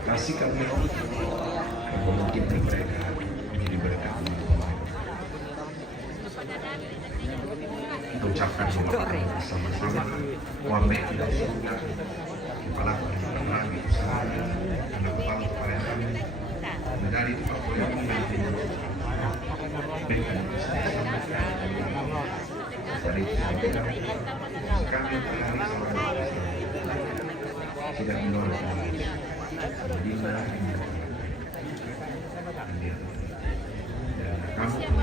kasih kami mungkin mereka menjadi berkat. Kita ucapkan doa bersama-sama. Wame tidak surga, kepala paling lagi usaha, anak bangsa paling kami, medali Pak Boyong yang dengan dari kami tidak menolak Dina dan kamu siapa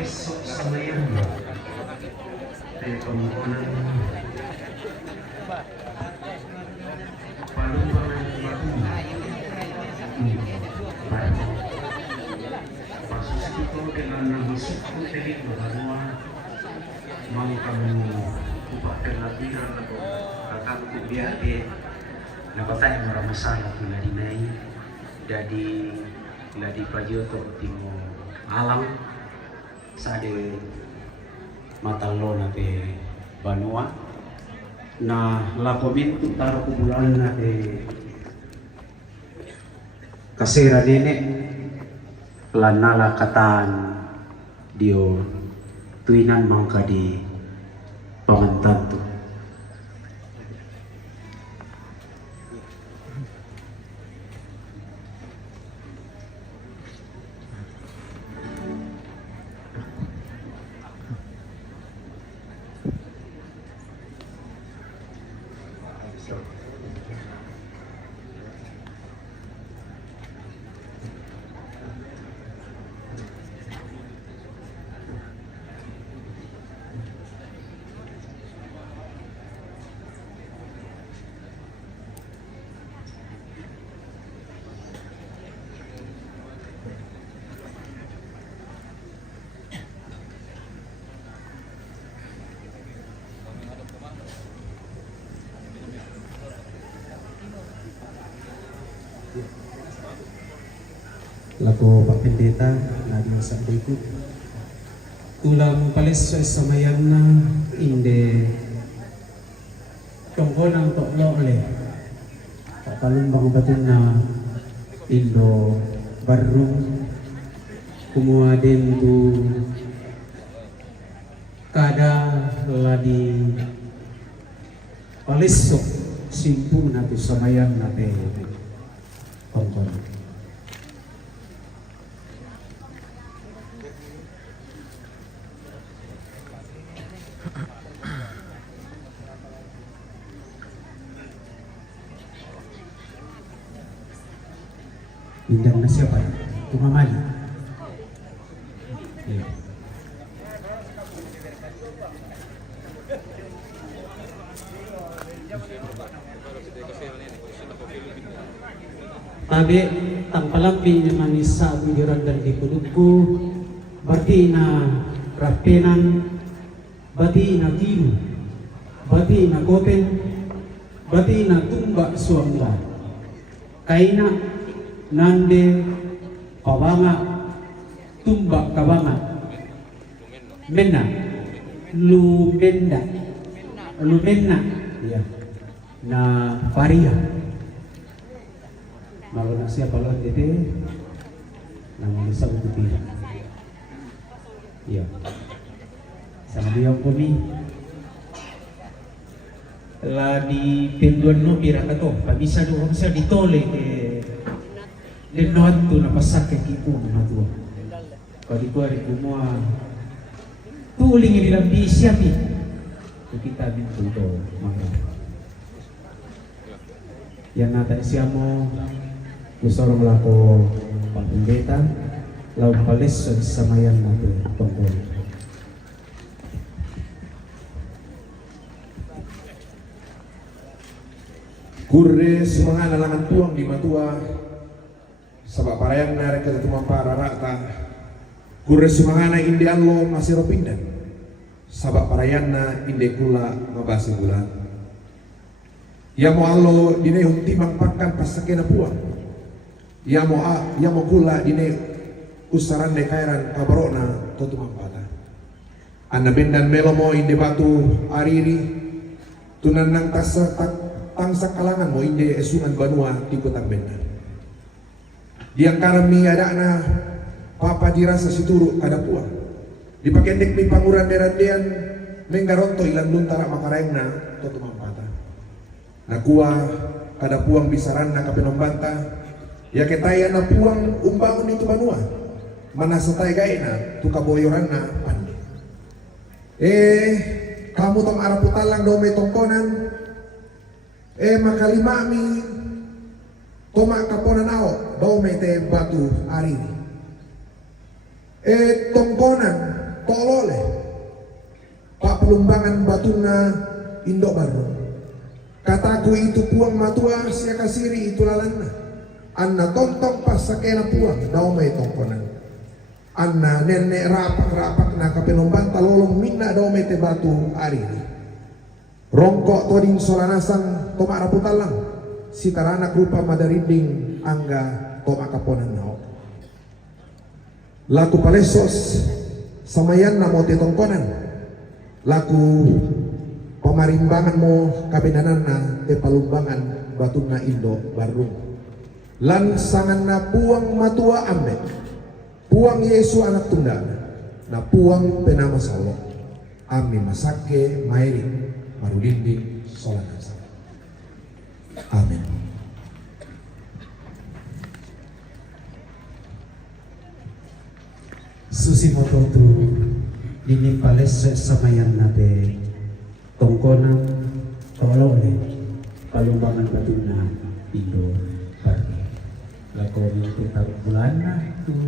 Besok sama yang dari pembangunan Palembang Pasus itu dengan masuk ke telik bahwa mau kamu ubah pelatihan atau akan kubiar di napatay orang masalah pula dinai jadi ladi pajoto timo alam sade matalo nate banua na lakomin tutaro kubulan nate kasira nene lanala katan dio tuinan mangka di pamantanto Laku Pak Pendeta Nadia Sakdiku tulang palis samayana inde tonggonang tok lo le Pak Kalumbang batuna indo barung kumuaden tu kada ladi palis simpung natu samayana te tonggon Bintang na siapa? Tumamali. Ya. Tabi tampalapi manisa bidiran dan di kudukku berarti na rapenan berarti na kilu berarti na kopen berarti na tumbak suamba kaina nande pawanga tumbak kabanga menna lumenda ya na paria malu na siapa lo dete na manusia utupira ya sama dia kami la di penduan no pira kato pabisa do bisa ditole Lenot tu napasak kay kipo na to. Kadi ko ari kumua tuling di dalam bisya pi. Kita bintu to mga. Yan nata siamo gusoro melako Pak Pendeta law palis sa samayan natin tungkol. Kurre semangat alangan tuang di matua sabak parayan narik ke tumang para rata kurre semangat indian lo masih ropindan sabak parayan na inde kula mabasi bulan ya mo allo dinay hunti mangpakan pasakena puang Yamo kula dine usaran de kairan kabarona totu mampata. Anna bendan melomo inde batu ariri tunan nang tangsa kalangan mo inde esungan banua di kota bendan. Diang karami ada na papa dirasa situru kada puang. Dipakendek mi panguran derandean menggaronto ilang luntara makarengna totu mampata. Nakua kada puang bisaran na kapenombanta. Ya ketaya na puang umbangun itu banua mana satay gaina tu kaboyoran na pandi. Kamu tong araputalang daw may tongkonan makalima mi toma kaponan ao daw may te batu ari tongkonan tolole pak pelumbangan batu na Indo Baru kataku itu puang matua siya kasiri itu lalanna. Anna tontong pas sakena puang daw may tongkonan. Anna nenek rapak na kapenomban talolong minna daw may tebatu ari. Rongkok toding solanasang toma raputalang si taranak rupa madarinding angga toma kaponan nao. Laku palesos samayan na mo te tongkonan. Laku pemarimbangan mo kabenanan na te palumbangan batu na Indo Baru. Lansangan na puang matua ambek puang Yesu anak tunggal na puang penama solo ami masake mairi marudindi solanasa. Amin. Susi mototu ini pales samayan nate tongkonan tolole palumbangan batuna Indo Baru. Lakoni itu taruh bulan itu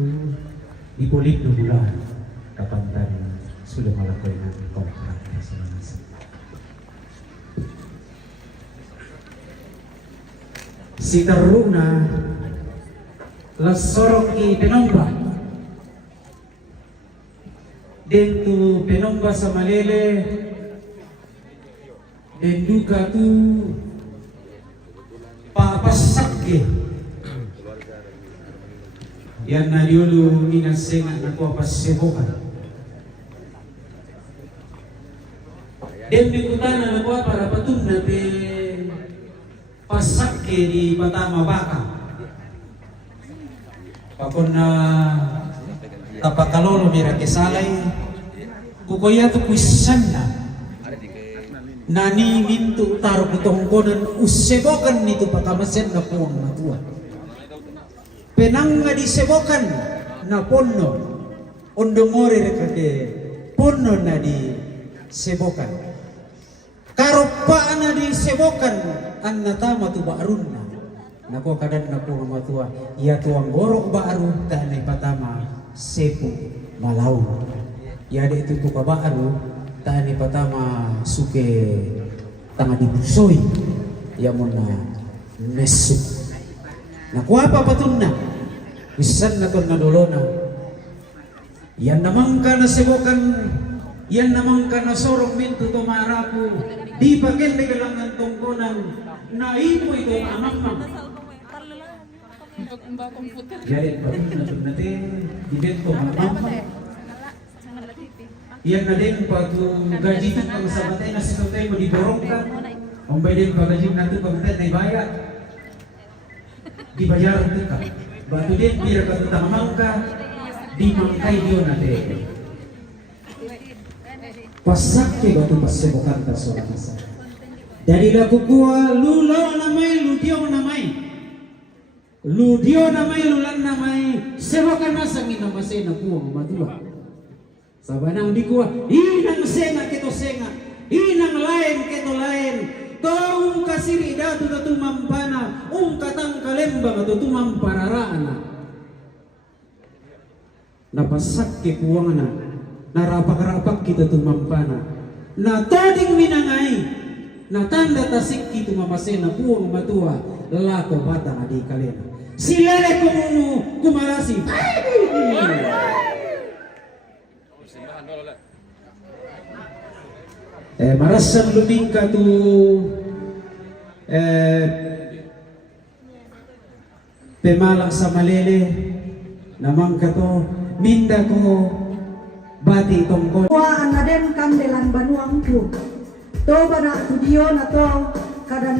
dipulik 2 bulan kapan tadi sudah melakukan kontrak si teruna lasorong ki penomba dan tu penomba sama lele dan duka tu papasak ke yan na diulu minasengan na ko pasebokan. Den mikutana na ko para patung na te pasak ke di Batama Baka. Pakon na tapakalolo mira kesalay kukoya tu kuisan na nani mintu taruh kutongkonan usebokan nito pakamasen na puang matua. Penang nga disebokan na ponno ondongore rekade ponno na disebokan karopa na disebokan an natama tu baarunna nako kadan na po matua ya tuang gorok baaru tanay patama sepo malau ya de itu tu kabaaru tanay patama suke tanga dibusoy ya mona mesuk. Nah, kuapa patunna? Wisan na kon nadolona. Yan namang ka na sebokan, yan namang ka na sorong minto tumarapo. Di paken de lang ng tungkonan. Naipo ito amang-mang. Jadi patunna natin dibento amang-mang. Yan na din patu gaji tu pang sabatay na sinutay mo diborong ka. Umbay din pagaji nato pagtat na ibaya. Dibayar ka batu din biar ka tutamang ka di mangkay diyo natin pasak ke batu pasebokan ta soranasa dari laku kuwa lulaw namay ludio namay lulan namay sebokan nasang inamase na kuwa matua sabanang di kuwa inang senga keto senga inang lain keto lain Taung kasiri datu datu mampana, katang kalembang atau tumam pararana. Napasak ke puangana, narapak-rapak kita tumampana. Na toding minangay, na tanda tasik kita mamasena puang matua, lako batang adi kalena. Silere kumunu kumarasi. Marasan lumingka tu pemalak sa malele namang kato minda ko bati tongkol Wa anaden kandelan banuangku. To bana tudio na to kadan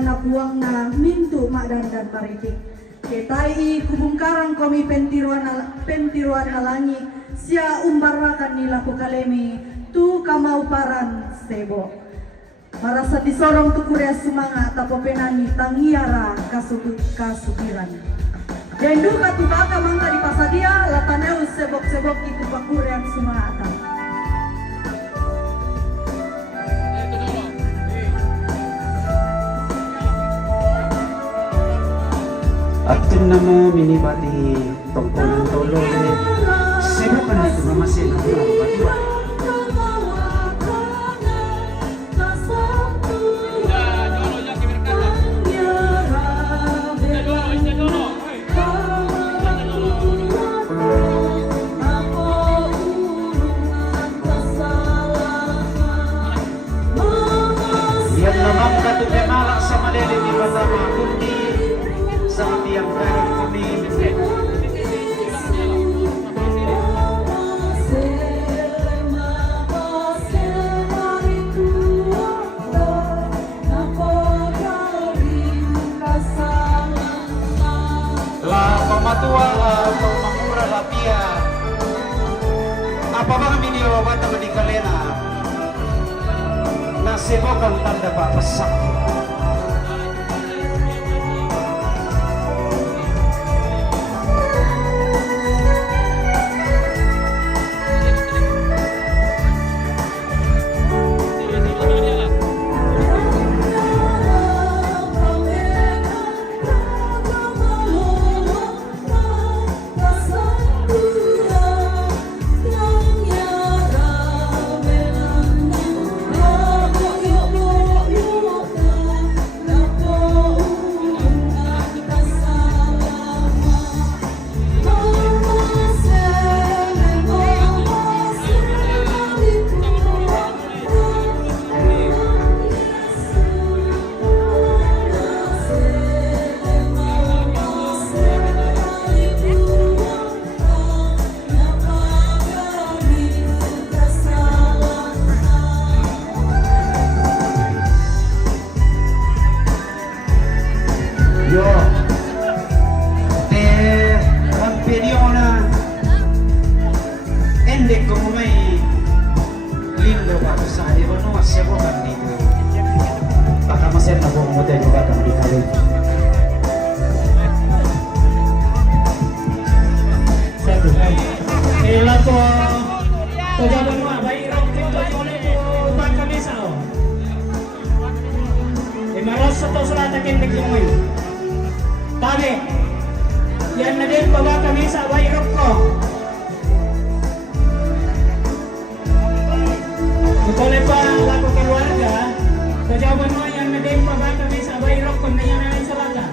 na puang na mintu makdan dan maritik. Ketai kubungkarang komi pentiruan na langi sia umbarakan nila pukalemi tu kamauparan sebo. Marasa disorong tu kurea sumanga tapo penani tangiara kasukiran. Dendu katubaka mangka di pasadia lataneu sebok-sebok itu pakurean sumata. Atun na mo minibati tongkol ng tolo sebukan itu mamasin ang batiwa. Yan naman katupemalak sa malili ni Batama kundi sa tiang kanan kami. La pamatua pamamura lapia. Apa bang video bata di kalena? Nasibokang tanda pa pasakit. Yan na din baba kami sa wayrok ko. Kung pa lago keluarga, kajawaban mo yan na din baba kami sa wayrok ko na yan na sa laga.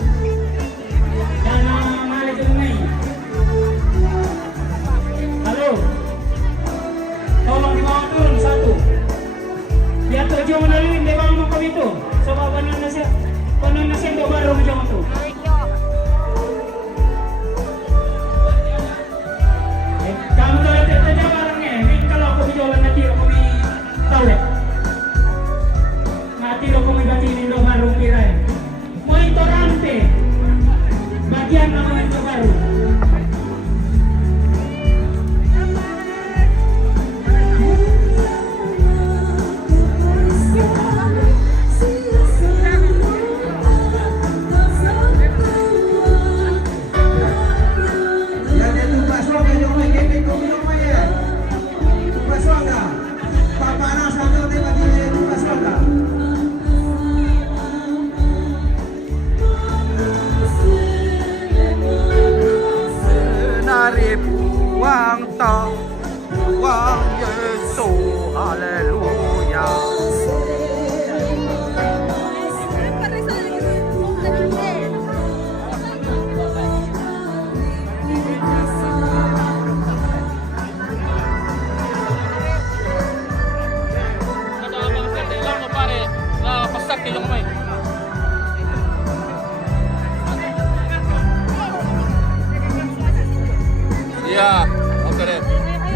Yan ang mali ko ngayon. Halo. Tolong dibawa turun satu. Biar tujuh menaluin di bawah muka itu. Sebab panon nasi itu baru macam itu. Kamu kalau tidak jawab orangnya, kalau aku bijolan nanti aku tahu deh. Nanti aku batin itu baru kira. Monitor rantai, bagian namanya itu baru. Buang tau, buang Yesus, haleluya.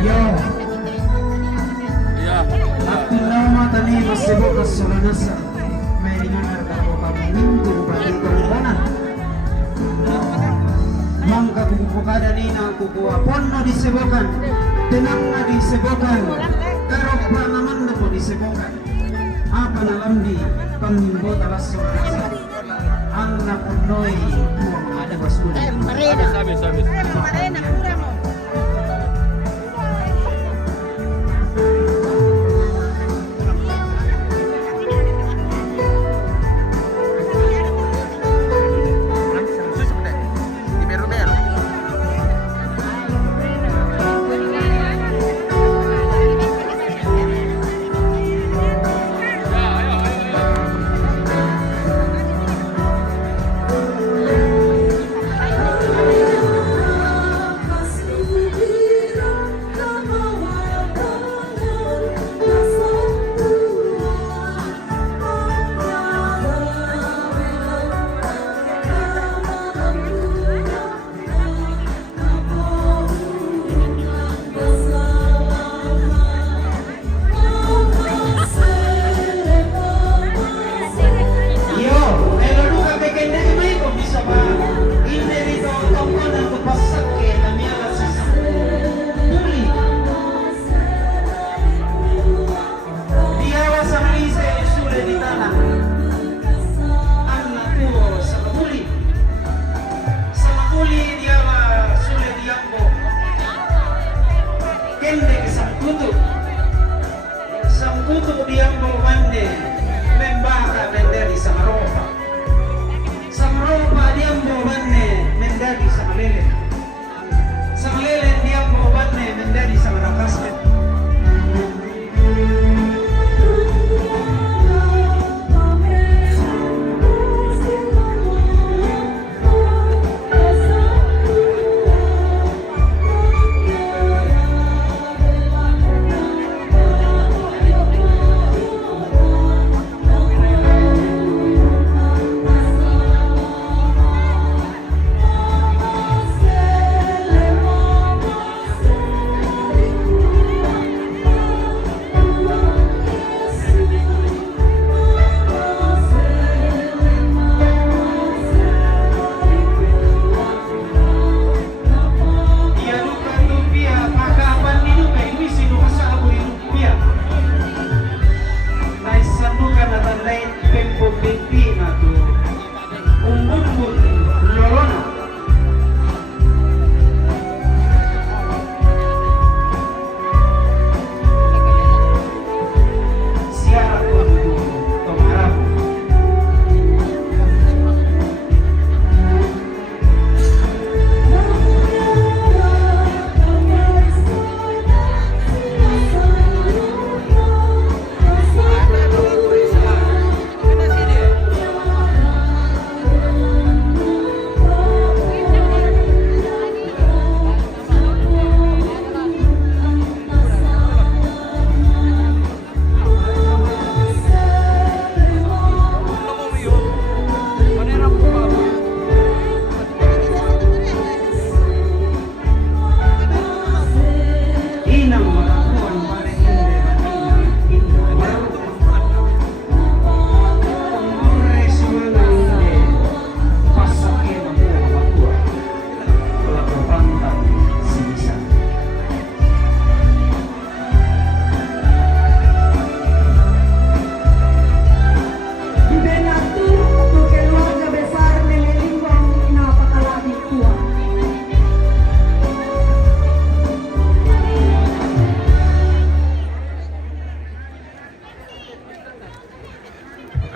Yo. Aku nama tani masebut kesolanasa. May ringanar kako kaminggu bagi korbanan. Mangka bukukada nina kukuha ponno disebokan. Tenang na disebokan. Karok pa naman na po disebokan. Apa na lambi pamimbot alas solanasa. Ang napunoy buwang ada basura.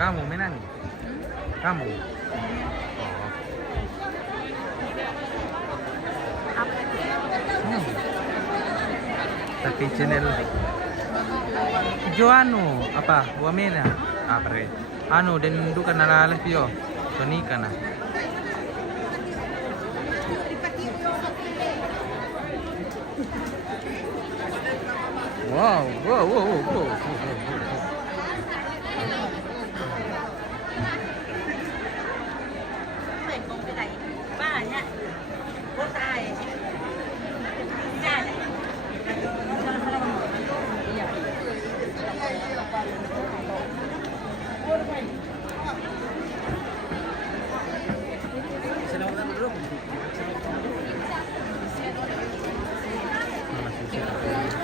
Kamu Menan? Kamu? Tapi channel Joano apa? Wamena? Pre. Ano din duka na live yo. Sonika na. Wow, wow, wow, wow. Ba nhá. Vô tài. Ra đấy.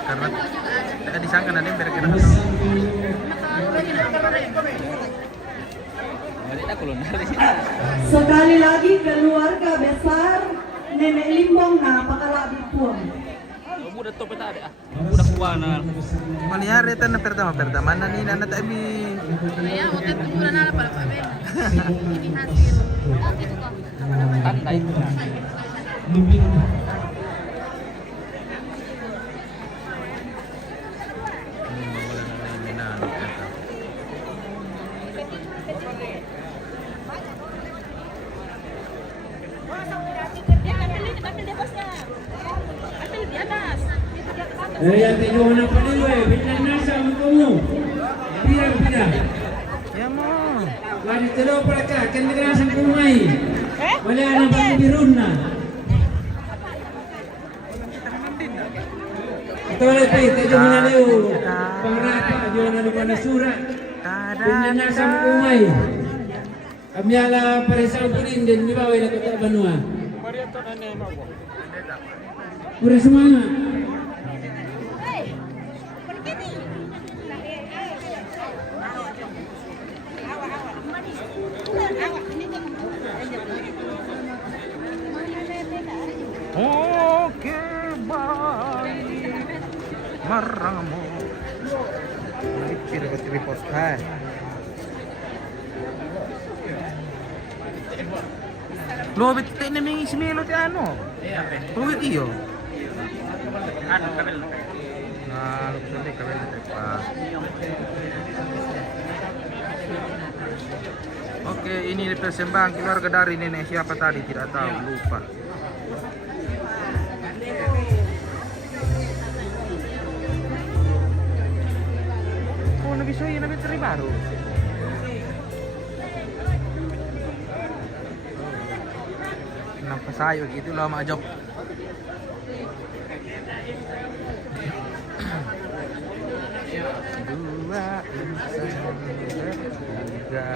karena tidak disangka nanti kira-kira Sekali lagi keluarga besar Nenek Limbong na pakalabi puang. Udah top itu ada. Udah kuana. mangyari ito na pertama na ni nana tabi. Kaya utet mura na pala pa ben. Ini hasil. Tandai. Yang tidur nak pada lu, bilang nasa kamu. Biar. Ya mo. Lari terus pelakar, kan negara sang kumai. Wala anak bang birun na. Ito ulit pa, ito yung naliw. Pangrapa, yung naliw na surat. Bilang nasa kumay. Amyala paresang punin din, di ba? Wala kata banua. Pura semuanya. Oke, baik. Maramo. Report. Hai. Lo bete na may ismelo ti ano? Pawit iyo. Ano kabel? Nah, lu bisa kabel pa. Oke, ini persembahan keluarga dari nenek siapa tadi tidak tahu, lupa. Oh, nabi soy, nabi teri baru. Nampak saya gitu lah mak Jok. Dua, tiga.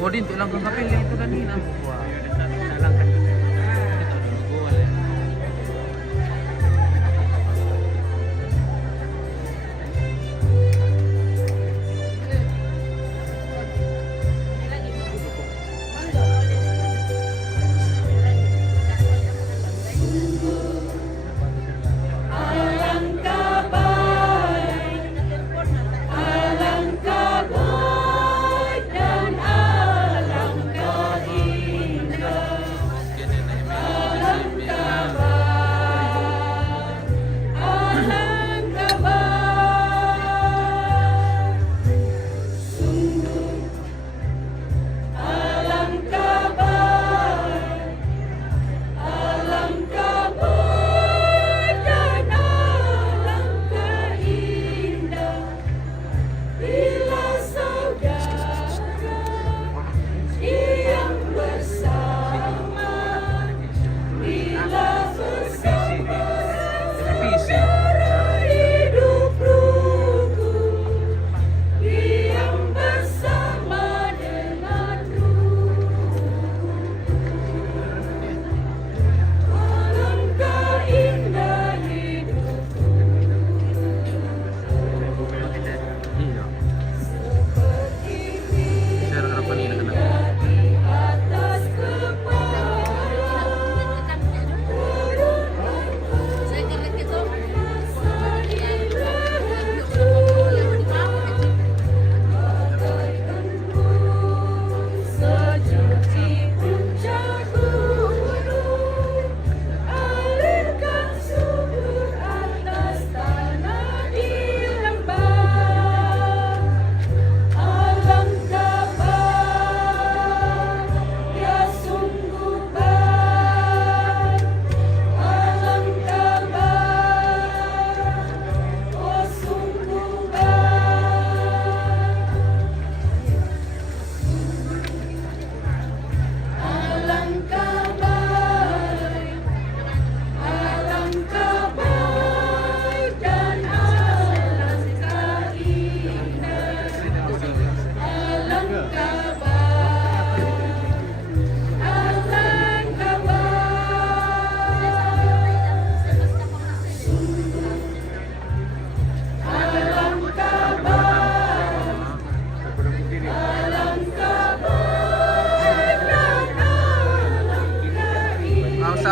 Oh, din lang kang kapil itu kanina. Wah, lang kan.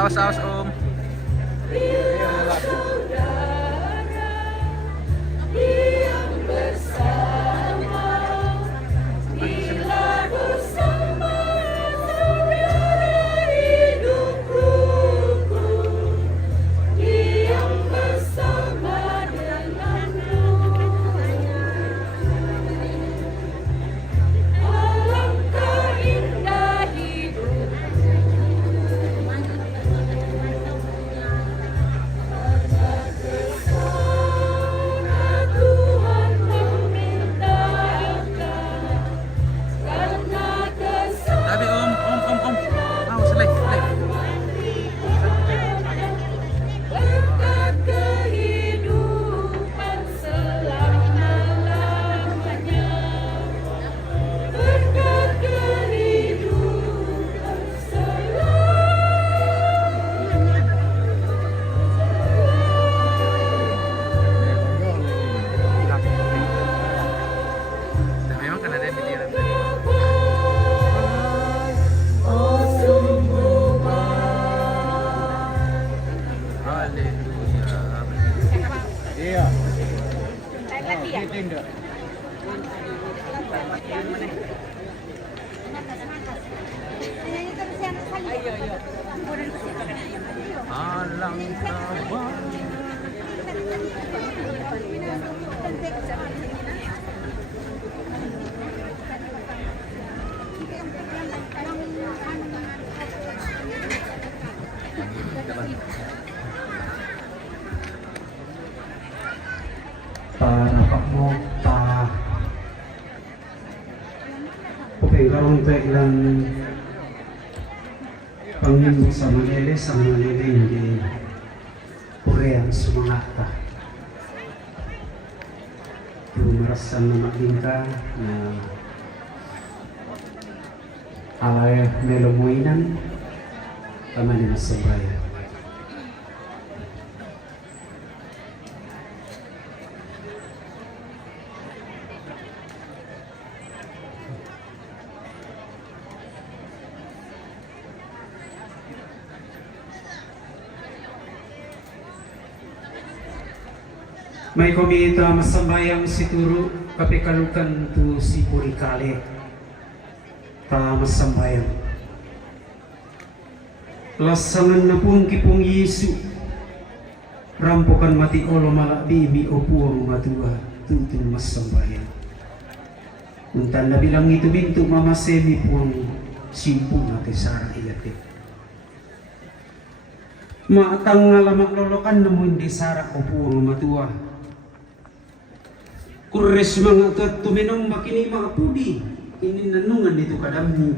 Awas Om. Tapi Om. Awas leh. Memang kan ada yang biliran tadi. Haleluya. Alangkah para pakmo pa pagkarong lang Panginoon sa Manila hindi Korean sumangata lumarasan na maglingka na alay melomuinan kama ni masabaya. May komita masambayang situro kapikalukan tu si Purikale ta masambayang lasangan na pun kipong Yesu rampukan mati olo malabi mi opuang matua tutun masambayang untan na bilang itu bintu mamasemi puang simpung ate sara iyate maatang ngalamak lolokan namun di sara opuang matua Kures mga tuat tuminong makini mga pudi ini nanungan dito kadami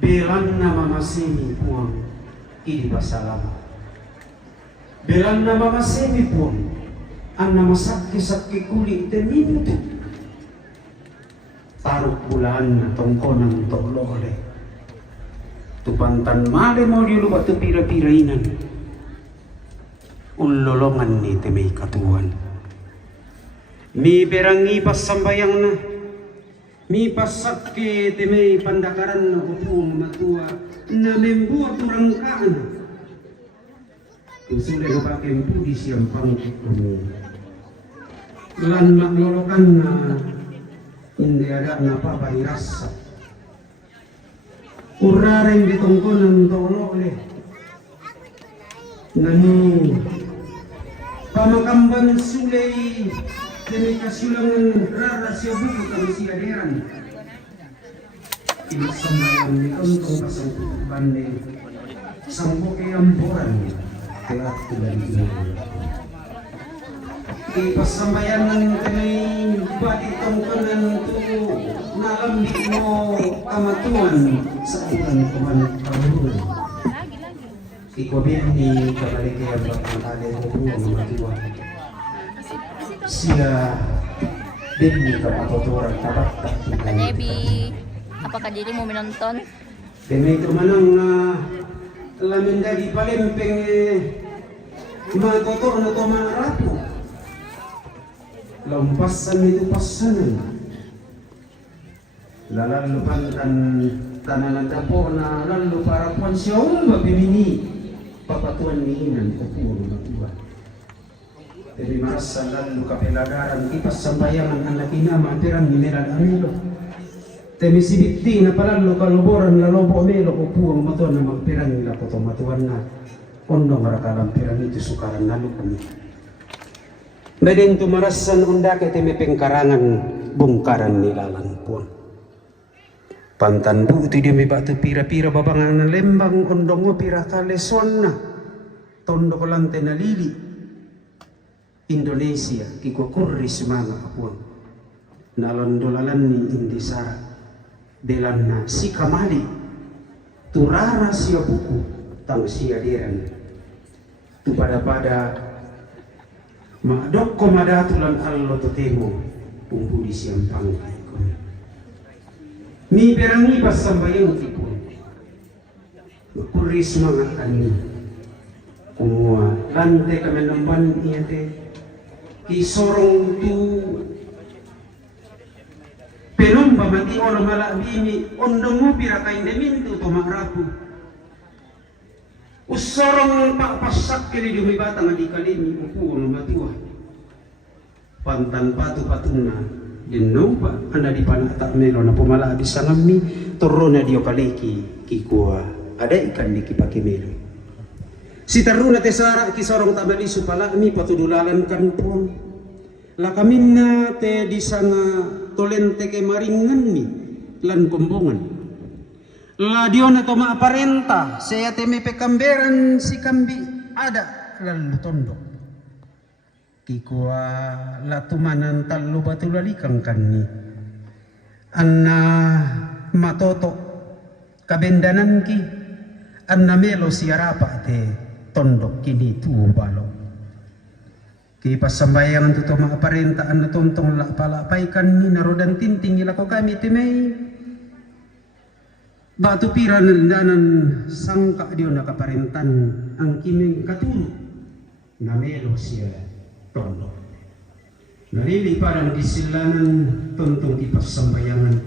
belan na mamasemi puang ini basalama belan na mamasemi puang ang namasaki-saki kuli minuto taruk bulan na tongko ng toglole tupantan mali mo di lupa tu pira-pirainan ulolongan ni temay katuan mi berangi pasambayang na mi pasak ke temay pandakaran na upong matua na membuat turangkaan kung sulit na pakai pudi siyang pangkikumi lan maglolokan na hindi ada na papairasa uraren ditungko ng tolo ulit nani pamakamban sulay demi kasulangan rara siya buko kami siya deran inasambayan ni untong pasangkot bande sangko kayamboran kaya tulan ino ipasambayan ng kami bati tongkonan to nalambik mo kamatuan sa ulan kumalit kahulun ikobin ni kabalikaya bakang alay ko ang matuan siya din ni kapatuturan tapat Kanebi, apakah jadi mau menonton? Demi kemanang na lamin dari palempeng matotor na to marapo lampasan itu pasanan lalalupan kan tanan dapo na lalu para puan siya bimini papatuan niinan ko puro matua. Tapi marasa lalu kapeladaran kipas sambayangan anak ina mampiran mineral amilo. Temi sibiti na palalo kaluboran lalobo amilo ko puro matuan na mampiran nila ko matuan na ondo marakalang piran itu sukaran lalu kami. Dadeng tumarasan undake temi pengkarangan bongkaran nilalang pun. Pantan bu itu dia batu pira-pira babangan lembang ondongo pira kalesona tondo kolante na lili Indonesia kiko kurri semanga kapun nalondolalan ni indisara delanna si kamali turara sia buku tang sia diran tu pada madok komadatulan allo totemo pumpudi siang pangkai mi berangi pas sambayang tipu kurri semangat kami kumua lante kami nampan iate kisorong tu penomba mati orang malak bimi ondongu pira kain demintu to magrapu usorong pak pasak kiri dumi batang di kalimi upu mamatua pantan patu patuna Denoba anda di panata melo na pumala bisa ngami turuna dio kaliki kikua ada ikan di kipake melo si taruna tesara kisorong tabali supala mi patudulalan kan puang la kaminna te di sana tolente ke maringan mi lan kombongan la diona to ma aparenta saya teme pekamberan si kambi ada lalu tondok kikua latumanan talu batu lalikang kanni anna matoto kabendanan ki anna melo siarapa te tondok kini tu balo ki pasambayangan tu toma aparenta anna tontong la palapaikan ni narodan tinting ila ko kami temei batu pira nandanan sangka dio nakaparentan ang kimeng katulu na melo siya tondo narili parang disilanan tontong kipas sambayangan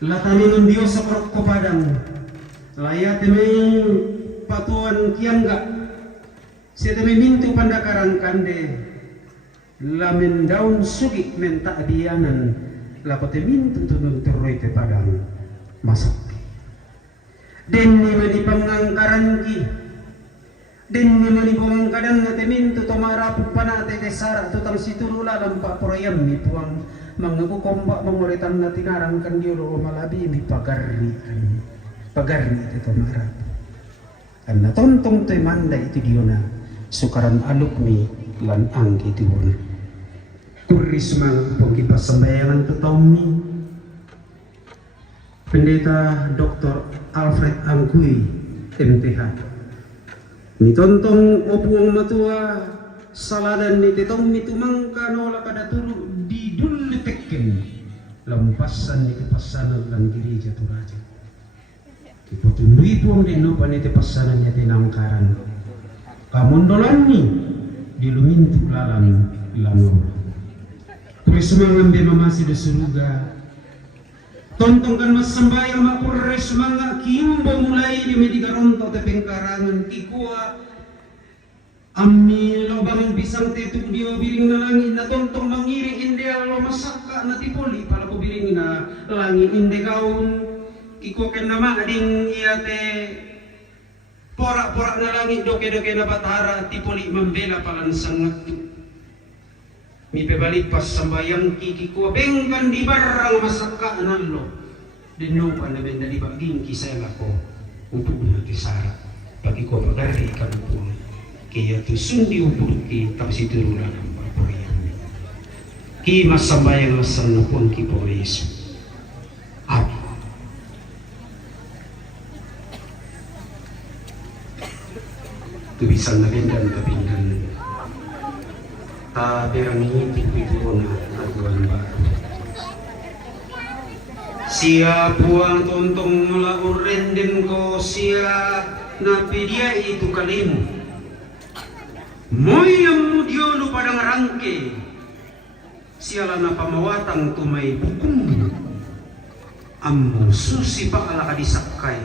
lataninun Dios sa korok ko padang layat may patuan kiangga siya may mintu pandakarang kande lamin daun sugi menta adianan lakote mintu tunun turoy te padang masak den ni manipangangkaran ki din ni manibong kadang na teminto tumarapu pa na te sara tutang situlula lampa proyam ni puang mga kukomba manguritan na tinarang kan diyo malabi mi pagarni te tumarapu kan natontong te manda itu diyo na sukaran aluk mi lan anggi diyon kuris mang pangkipas sambayangan to Tommy Pendeta Dr. Alfred Angkui MTH ni tontong opuang matua saladan ni tetong mitumangka nola kada turu di dulletekken lampasan ni kepasanan lan gereja turaja kipotundui puang di no panete pasanan nya tinangkaran kamondolan ni dilumintu lalang lanor terus mengambil mamasi de suruga tontong kan mas sembayang mapures manga kimbo mulai di medigaronto te pengkarangan kikua ammi lobang pisang tetuk dio biring na langit na tontong mangiri inde lo masaka na tipoli pala ko biring na langit inde gaun kiko ken nama ading iya te porak-porak na langit doke-doke na batara tipoli membela palan sangat mi pebalik pas sambayang kikikua bengkan di barang masaka nallo deno pa na benda di baging kisay lako upuk na tisara pagi ko pagari kan po kaya tu sundi upuk ki tapos iturula ng papuriyan ki mas sambayang masan na pun ki po Yesu abi tu bisa na bendan kapindan berang itu na aguan baru siya puang tontong lauren din ko siya napi dia itu kalimu moyang mo diolo padang rangke siya na pamawatang tumay bukong ammo susi pa ala kadisakay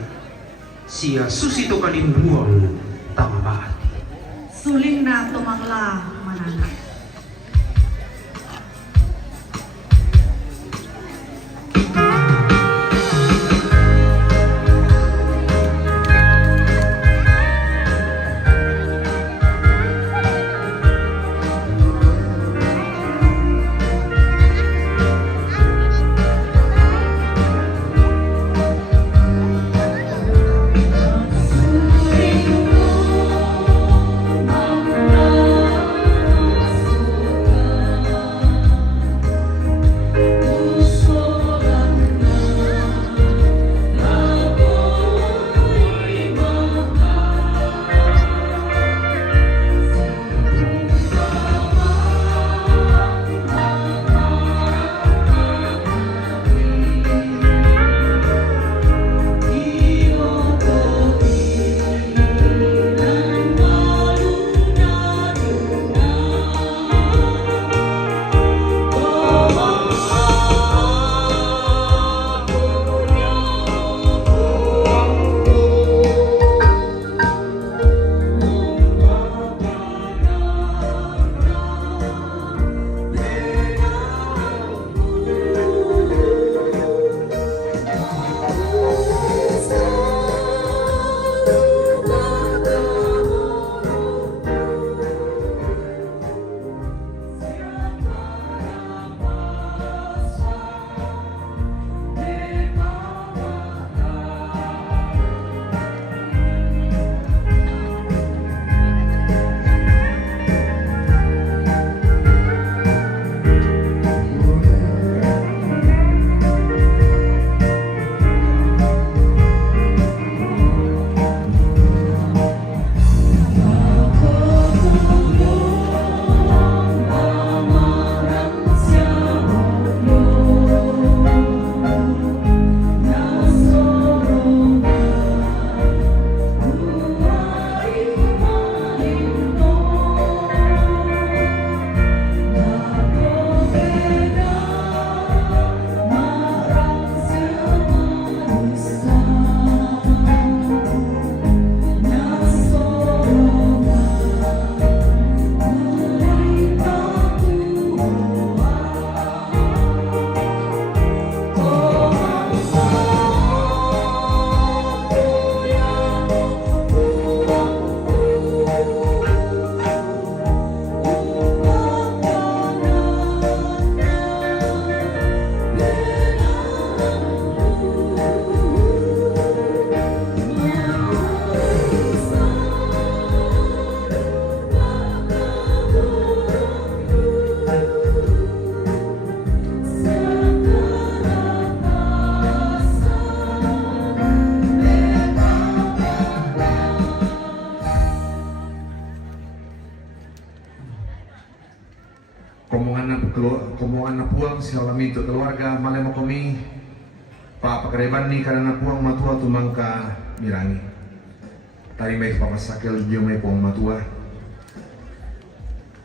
siya susi to kalimbuang tambaati. Suling na tumangla manana. Komongan na puang sialamito keluarga malemo komi pa pagreban ni karena puang matua tumangka mirangi tari may pamasakil diyo may puang matua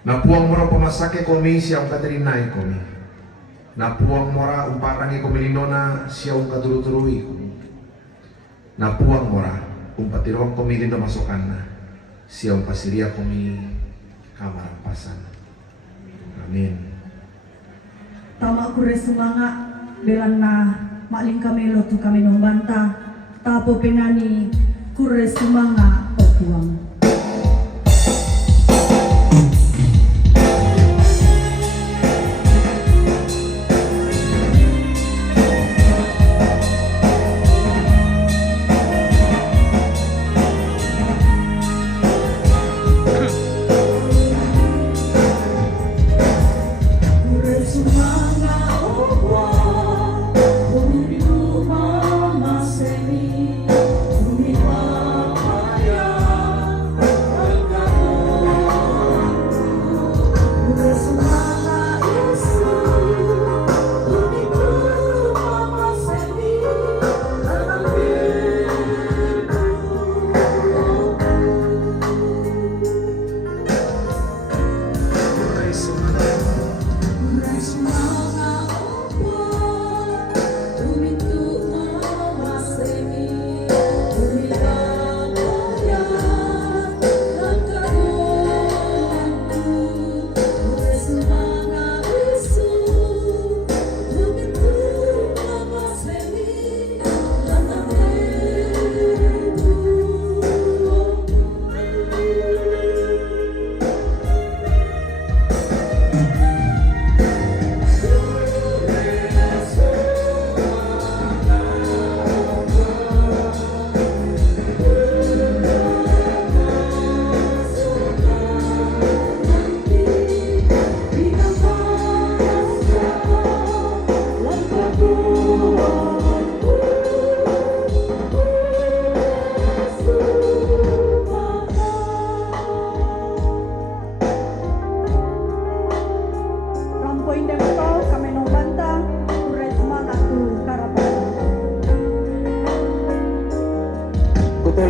na puang mora pamasake komi siyang katerinay komi na puang mora umparangi komi lindona siyang katuru-turui komi na puang mora umpatirong komi lindo masukan na siyang pasiria komi kamarampasan. Amin. Tama kure sumanga belan na maling kami lo tu kami nombanta tapo penani kure sumanga opuang.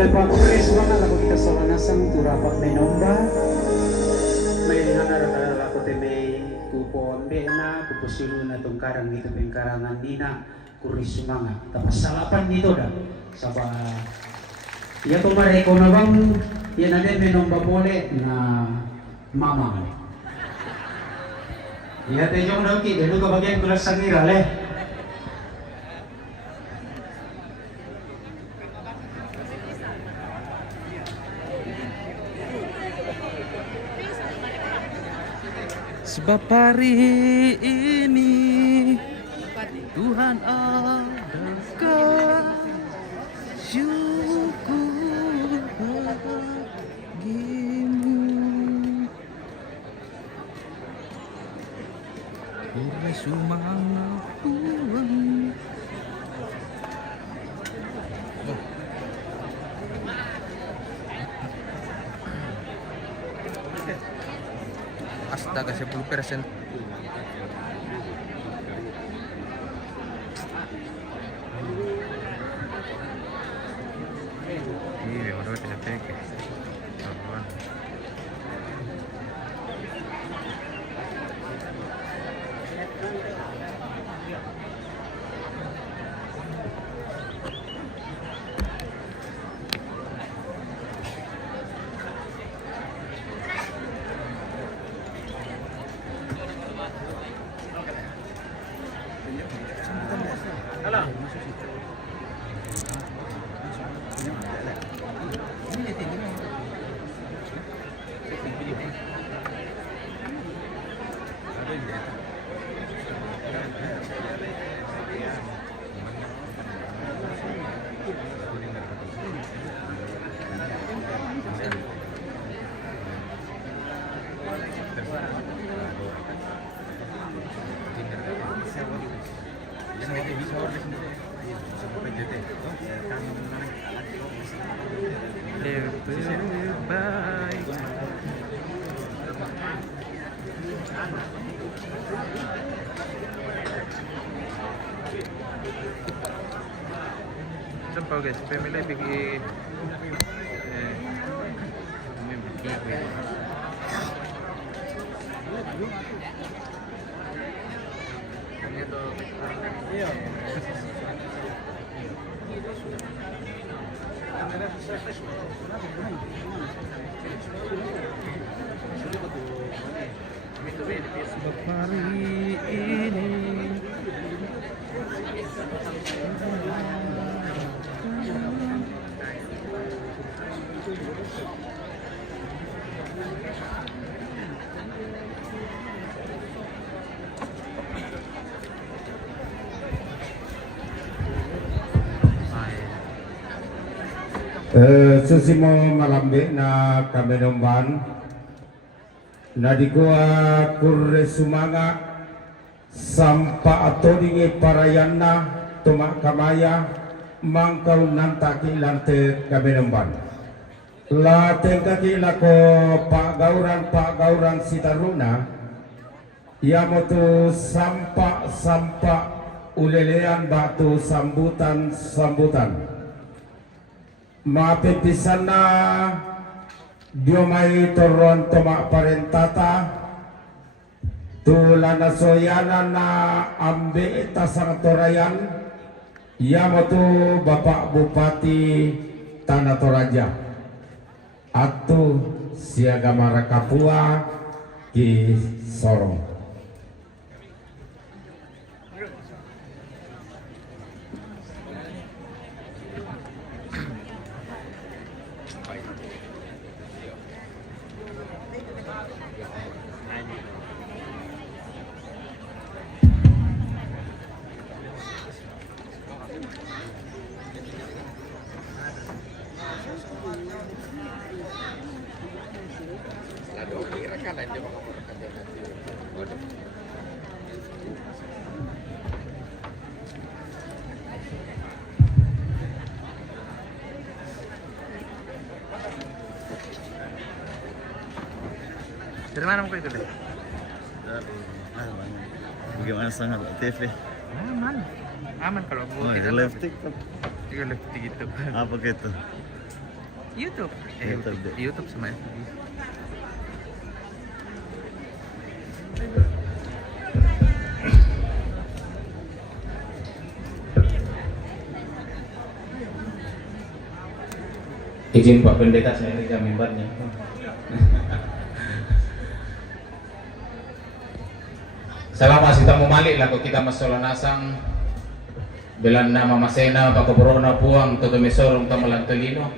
Lepas kores mana lagu kita soal nasang turapak menomba. May hangar ako teme kupon bena kupusilu na tong karang dito pengkarangan nina kuris sumanga. Tapos salapan dito dah. Saba ya to mareko na bang yan na menomba boleh na mama. Ya te jong na ki dulu kebagian kelas sangira leh. Sebab hari ini Tuhan adakan syukur bagimu. Kurai semangat Tuhan. Astaga 10%. Iya, baru bisa pakai. Apaan? Lebih baik. Sampai guys, pemilih bikin sebab hari ini Susimo malambe na kami nomban na di gua kurre sumanga sampa atodingi parayana tumak kamaya mangkau nantaki lante kami nomban la tengkaki lako pak gauran sitaruna ya motu sampa ulelean batu sambutan mapipisan na diomay toron tomak parentata tula na soyana na ambe itasang torayan yamo tu Bapak Bupati Tanah Toraja atu siagamara Kapua ki Sorong. Dari mana muka itu deh? Bagaimana sangat TV? Aman kalau live TikTok. Live TikTok. Apa gitu? YouTube. YouTube sama FB. Izin Pak Pendeta, saya tidak mimbarnya. Selama kita memalik laku kita masolanasang belan nama masena pakaborona puang toto mesorong tamalantelino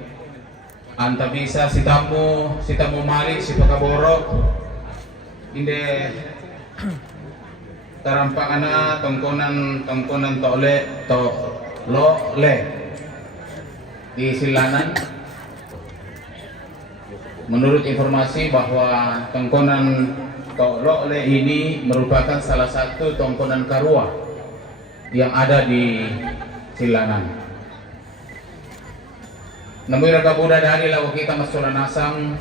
anta bisa sitamu malik si pakaborok inde tarampangana tongkonan to lo le di Silanan. Menurut informasi bahwa tongkonan Tolokle ini merupakan salah satu tongkonan Karua yang ada di Silanan. Namun raga Buddha dari lawa kita masolanasang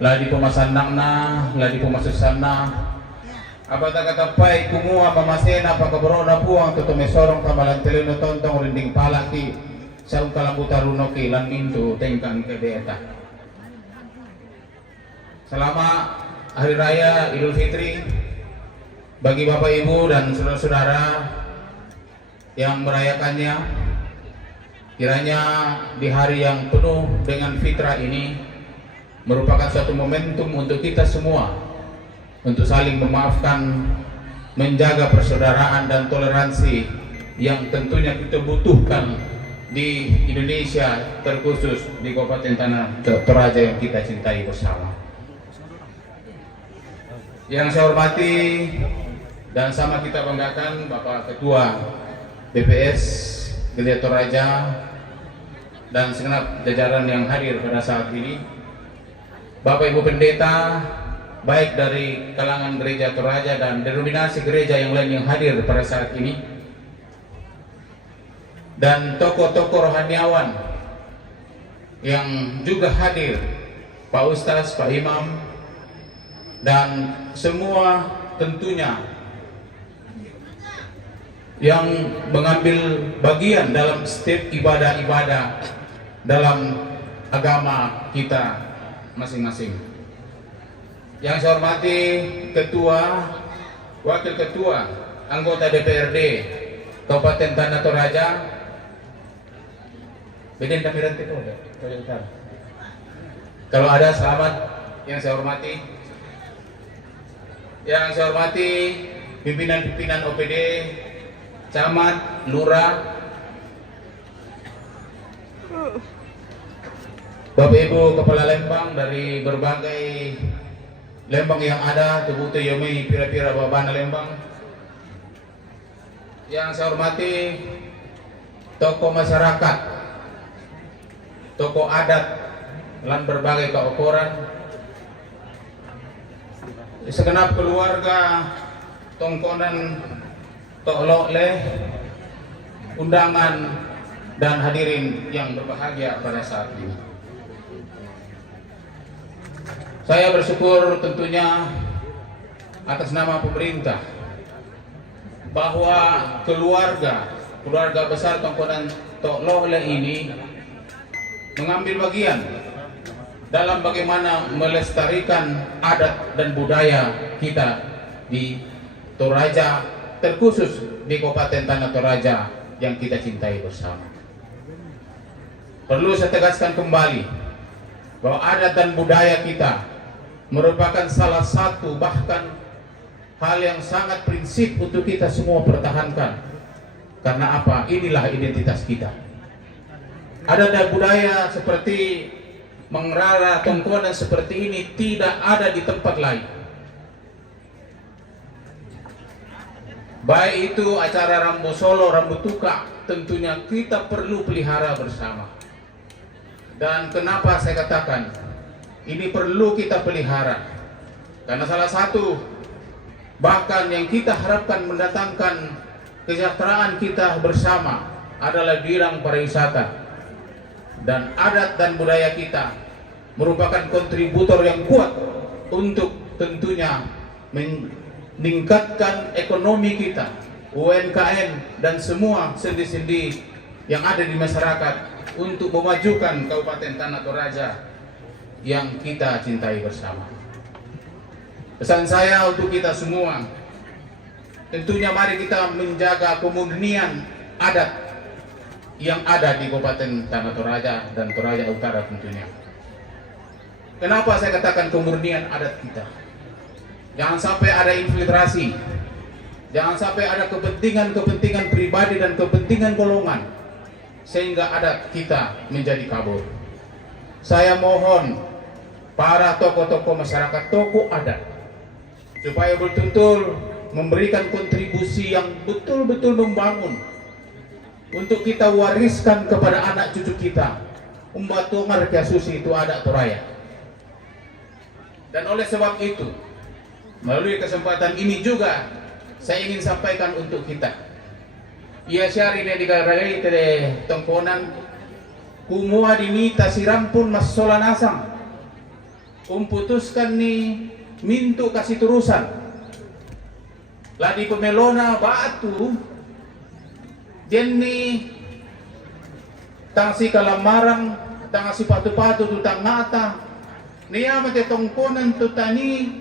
ladi pemasandangna, ladi pemasusanna. Apa tak kata pai kumua mamasena pakaborona puang tutume sorong kamalantelino tontong rinding palaki saung kalambutarunno ki lan mintu tengkang kedeta. Selama Hari Raya Idul Fitri bagi Bapak Ibu dan saudara-saudara yang merayakannya, kiranya di hari yang penuh dengan fitrah ini merupakan suatu momentum untuk kita semua untuk saling memaafkan, menjaga persaudaraan dan toleransi yang tentunya kita butuhkan di Indonesia, terkhusus di Kabupaten Tanah Toraja yang kita cintai bersama. Yang saya hormati dan sama kita banggakan Bapak Ketua BPS Gereja Toraja dan segenap jajaran yang hadir pada saat ini, Bapak Ibu Pendeta baik dari kalangan Gereja Toraja dan denominasi gereja yang lain yang hadir pada saat ini, dan tokoh-tokoh rohaniawan yang juga hadir, Pak Ustaz, Pak Imam, dan semua tentunya yang mengambil bagian dalam setiap ibadah-ibadah dalam agama kita masing-masing. Yang saya hormati Ketua, Wakil Ketua, anggota DPRD Kabupaten Tanah Toraja. Beden kami rantai itu ada. Kalau ada selamat yang saya hormati. Yang saya hormati pimpinan-pimpinan OPD, camat, lurah, Bapak Ibu Kepala Lembang dari berbagai Lembang yang ada, tubuh yomi pira-pira babana Lembang. Yang saya hormati tokoh masyarakat, tokoh adat, dan berbagai keokoran, segenap keluarga tongkonan Tolokle, undangan dan hadirin yang berbahagia pada saat ini. Saya bersyukur tentunya atas nama pemerintah bahwa keluarga besar tongkonan Tolokle ini mengambil bagian dalam bagaimana melestarikan adat dan budaya kita di Toraja, terkhusus di Kabupaten Tanah Toraja yang kita cintai bersama. Perlu saya tegaskan kembali bahwa adat dan budaya kita merupakan salah satu bahkan hal yang sangat prinsip untuk kita semua pertahankan. Karena apa? Inilah identitas kita. Adat dan budaya seperti mengrara tongkonan seperti ini tidak ada di tempat lain. Baik itu acara Rambu Solo, Rambu Tuka, tentunya kita perlu pelihara bersama. Dan kenapa saya katakan ini perlu kita pelihara? Karena salah satu bahkan yang kita harapkan mendatangkan kesejahteraan kita bersama adalah bidang pariwisata. Dan adat dan budaya kita merupakan kontributor yang kuat untuk tentunya meningkatkan ekonomi kita, UMKM dan semua sendi-sendi yang ada di masyarakat untuk memajukan Kabupaten Tanah Toraja yang kita cintai bersama. Pesan saya untuk kita semua, tentunya mari kita menjaga kemurnian adat yang ada di Kabupaten Tanah Toraja dan Toraja Utara tentunya. Kenapa saya katakan kemurnian adat kita? Jangan sampai ada infiltrasi, jangan sampai ada kepentingan-kepentingan pribadi dan kepentingan golongan sehingga adat kita menjadi kabur. Saya mohon para tokoh-tokoh masyarakat, tokoh adat, supaya betul-betul memberikan kontribusi yang betul-betul membangun untuk kita wariskan kepada anak cucu kita. Umbatungar Kiasusi itu adat Toraya. Dan oleh sebab itu, melalui kesempatan ini juga saya ingin sampaikan untuk kita. Ia syari ne digarai tele tongkonan kumua dimita sirampun mas solanasang. Putuskan ni mintu kasih terusan. Ladi pemelona batu jenni tangsi kalamarang tangsi patu-patu tutang ngata niya mate tongkonan tutani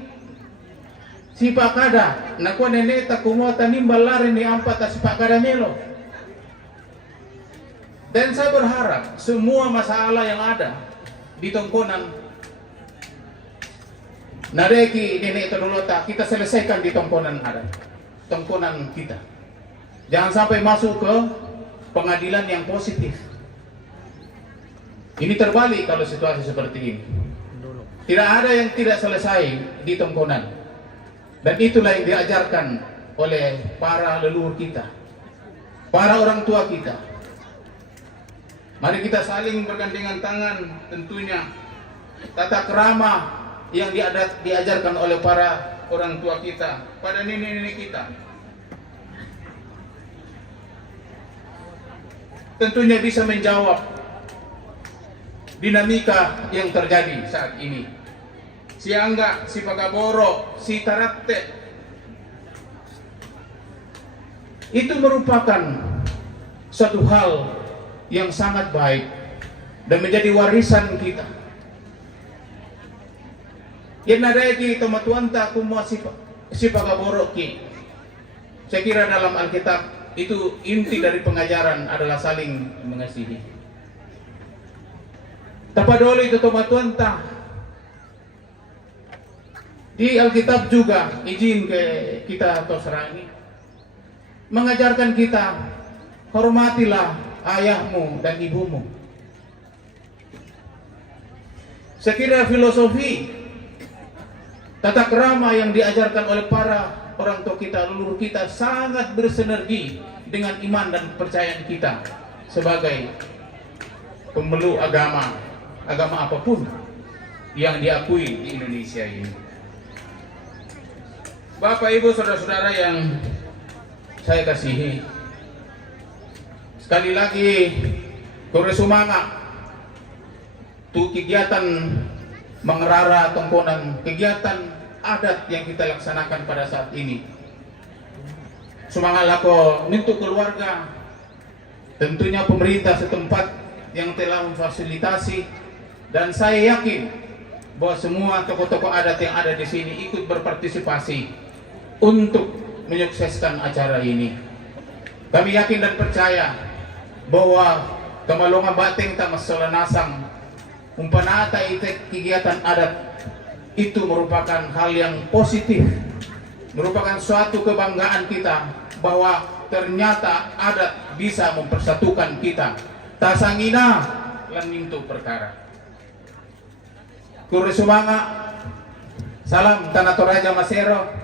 si pakada nakuha neneta kumuha tanimbal lari ni ampat si pakada melo. Dan saya berharap semua masalah yang ada di tongkonan Nareki nenek terdolota kita selesaikan di tongkonan ada, tongkonan kita. Jangan sampai masuk ke pengadilan yang positif. Ini terbalik kalau situasi seperti ini. Tidak ada yang tidak selesai di tongkonan. Dan itulah yang diajarkan oleh para leluhur kita, para orang tua kita. Mari kita saling bergandengan tangan, tentunya tata krama yang diajarkan oleh para orang tua kita, pada nenek-nenek kita. Tentunya bisa menjawab dinamika yang terjadi saat ini. Si Angga, si Pagaboro, si Taratte, itu merupakan suatu hal yang sangat baik dan menjadi warisan kita. Yang nareki tomatuanta kumua si Pagaboro ki. Saya kira dalam Alkitab itu inti dari pengajaran adalah saling mengasihi. Tapadolo itu tomatuanta. Di Alkitab juga izin ke kita Tosrani mengajarkan kita hormatilah ayahmu dan ibumu. Saya kira filosofi tata krama yang diajarkan oleh para orang tua kita, leluhur kita sangat bersinergi dengan iman dan kepercayaan kita sebagai pemeluk agama apapun yang diakui di Indonesia ini. Bapak, Ibu, saudara-saudara yang saya kasihi, sekali lagi kore sumanga tu kegiatan mengerara tongkonan, kegiatan adat yang kita laksanakan pada saat ini. Semangat lako untuk keluarga, tentunya pemerintah setempat yang telah memfasilitasi, dan saya yakin bahwa semua tokoh-tokoh adat yang ada di sini ikut berpartisipasi untuk menyukseskan acara ini. Kami yakin dan percaya bahwa Kamalonga Bateng Tamasolanasang umpanata itu kegiatan adat itu merupakan hal yang positif, merupakan suatu kebanggaan kita bahwa ternyata adat bisa mempersatukan kita. Tasangina lanintu perkara. Kure sumanga, salam Tanah Toraja Masero,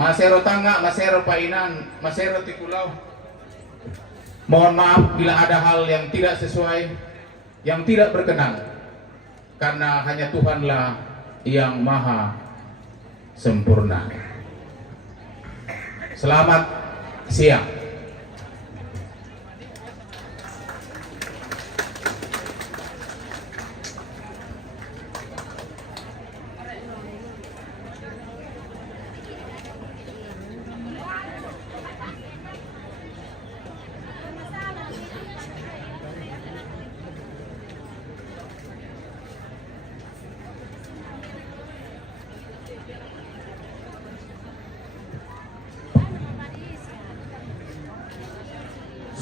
Masero Tangga, Masero Painan, Masero Tikulau. Mohon maaf bila ada hal yang tidak sesuai, yang tidak berkenan, karena hanya Tuhanlah yang maha sempurna. Selamat siang.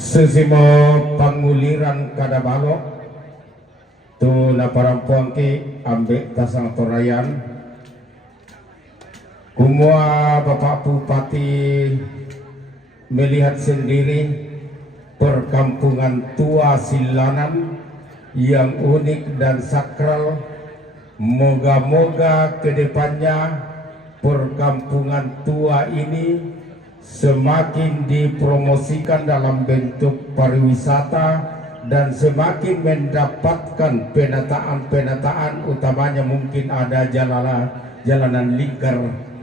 Susimo panguliran kada balok tu na parampuang ki ambek tasang torayan kumua Bapak Bupati melihat sendiri perkampungan tua Silanan yang unik dan sakral. Moga-moga kedepannya perkampungan tua ini semakin dipromosikan dalam bentuk pariwisata dan semakin mendapatkan penataan-penataan, utamanya mungkin ada jalanan lingkar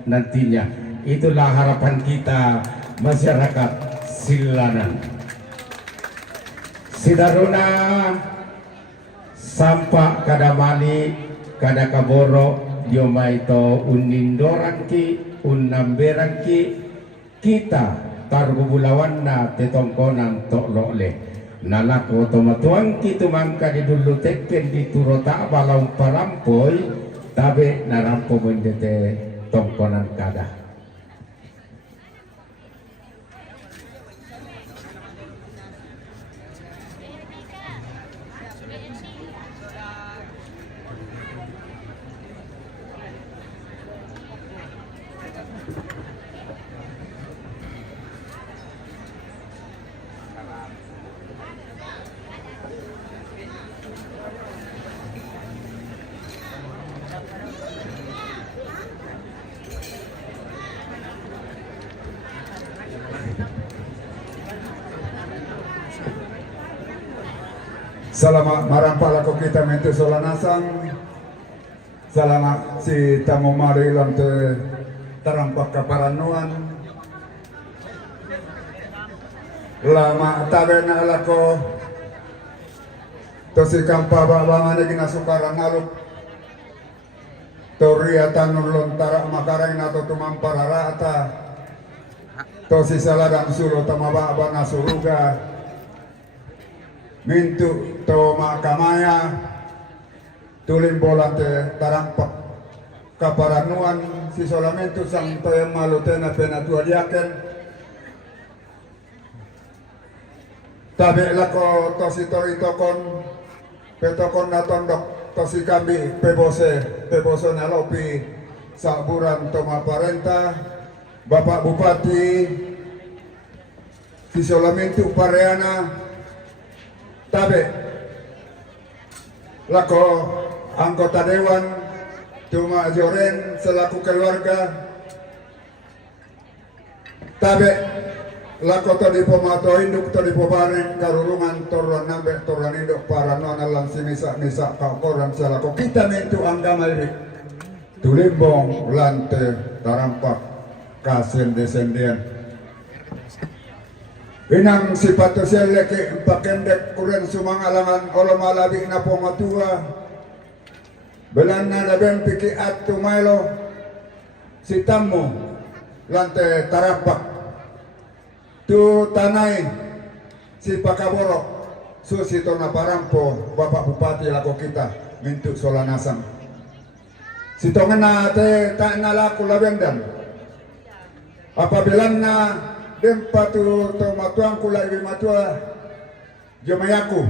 nantinya. Itulah harapan kita masyarakat Silanan. Sidaruna sampak kada mali kada kaboro diomaito unindoranki unnamberanki kita tarbubulawan na tetongkonan toklole nalako tomatuang kitu mangka di dulu tekken di turota balau parampoy tabe narampo mendete tongkonan kada. Salamat marampala ko kita mente Solanasang. Salamat si tamu mari lante tarampak kaparanuan. Lama tabe na alako to si kampa babang ane ginasukarang aluk. Toria tanun lontara makarang na to tumampara ata. To si saladang sulo tamaba nasuruga. Mintu to makamaya tulim bolante tarampak kaparanuan si solamente sang toyang malutena penatualiaken tabi lako to si toritokon petokon na tondok to si kambi pebose na lopi sa buran to maparenta Bapak Bupati si solamente pareana tabe lako anggota dewan Tuma Joren selaku keluarga tabe lako to di pomato induk to di pobareng karurungan toron nambe toron induk para nona lang simisa misa kakoran selaku kita mentu anggamai tulimbong lante tarampak kasen desendian Inang sifat sel leki pakendek kuren sumangalangan olo malabi na pongatua belan na labeng piki at tumaylo si tamu lante tarapak tu tanay si pakaboro susito na parampo Bapak Bupati lako kita mintu Solanasang si tongen na te ta nalaku labendan apabila na dempa tu matuang kula ibi matua jomayaku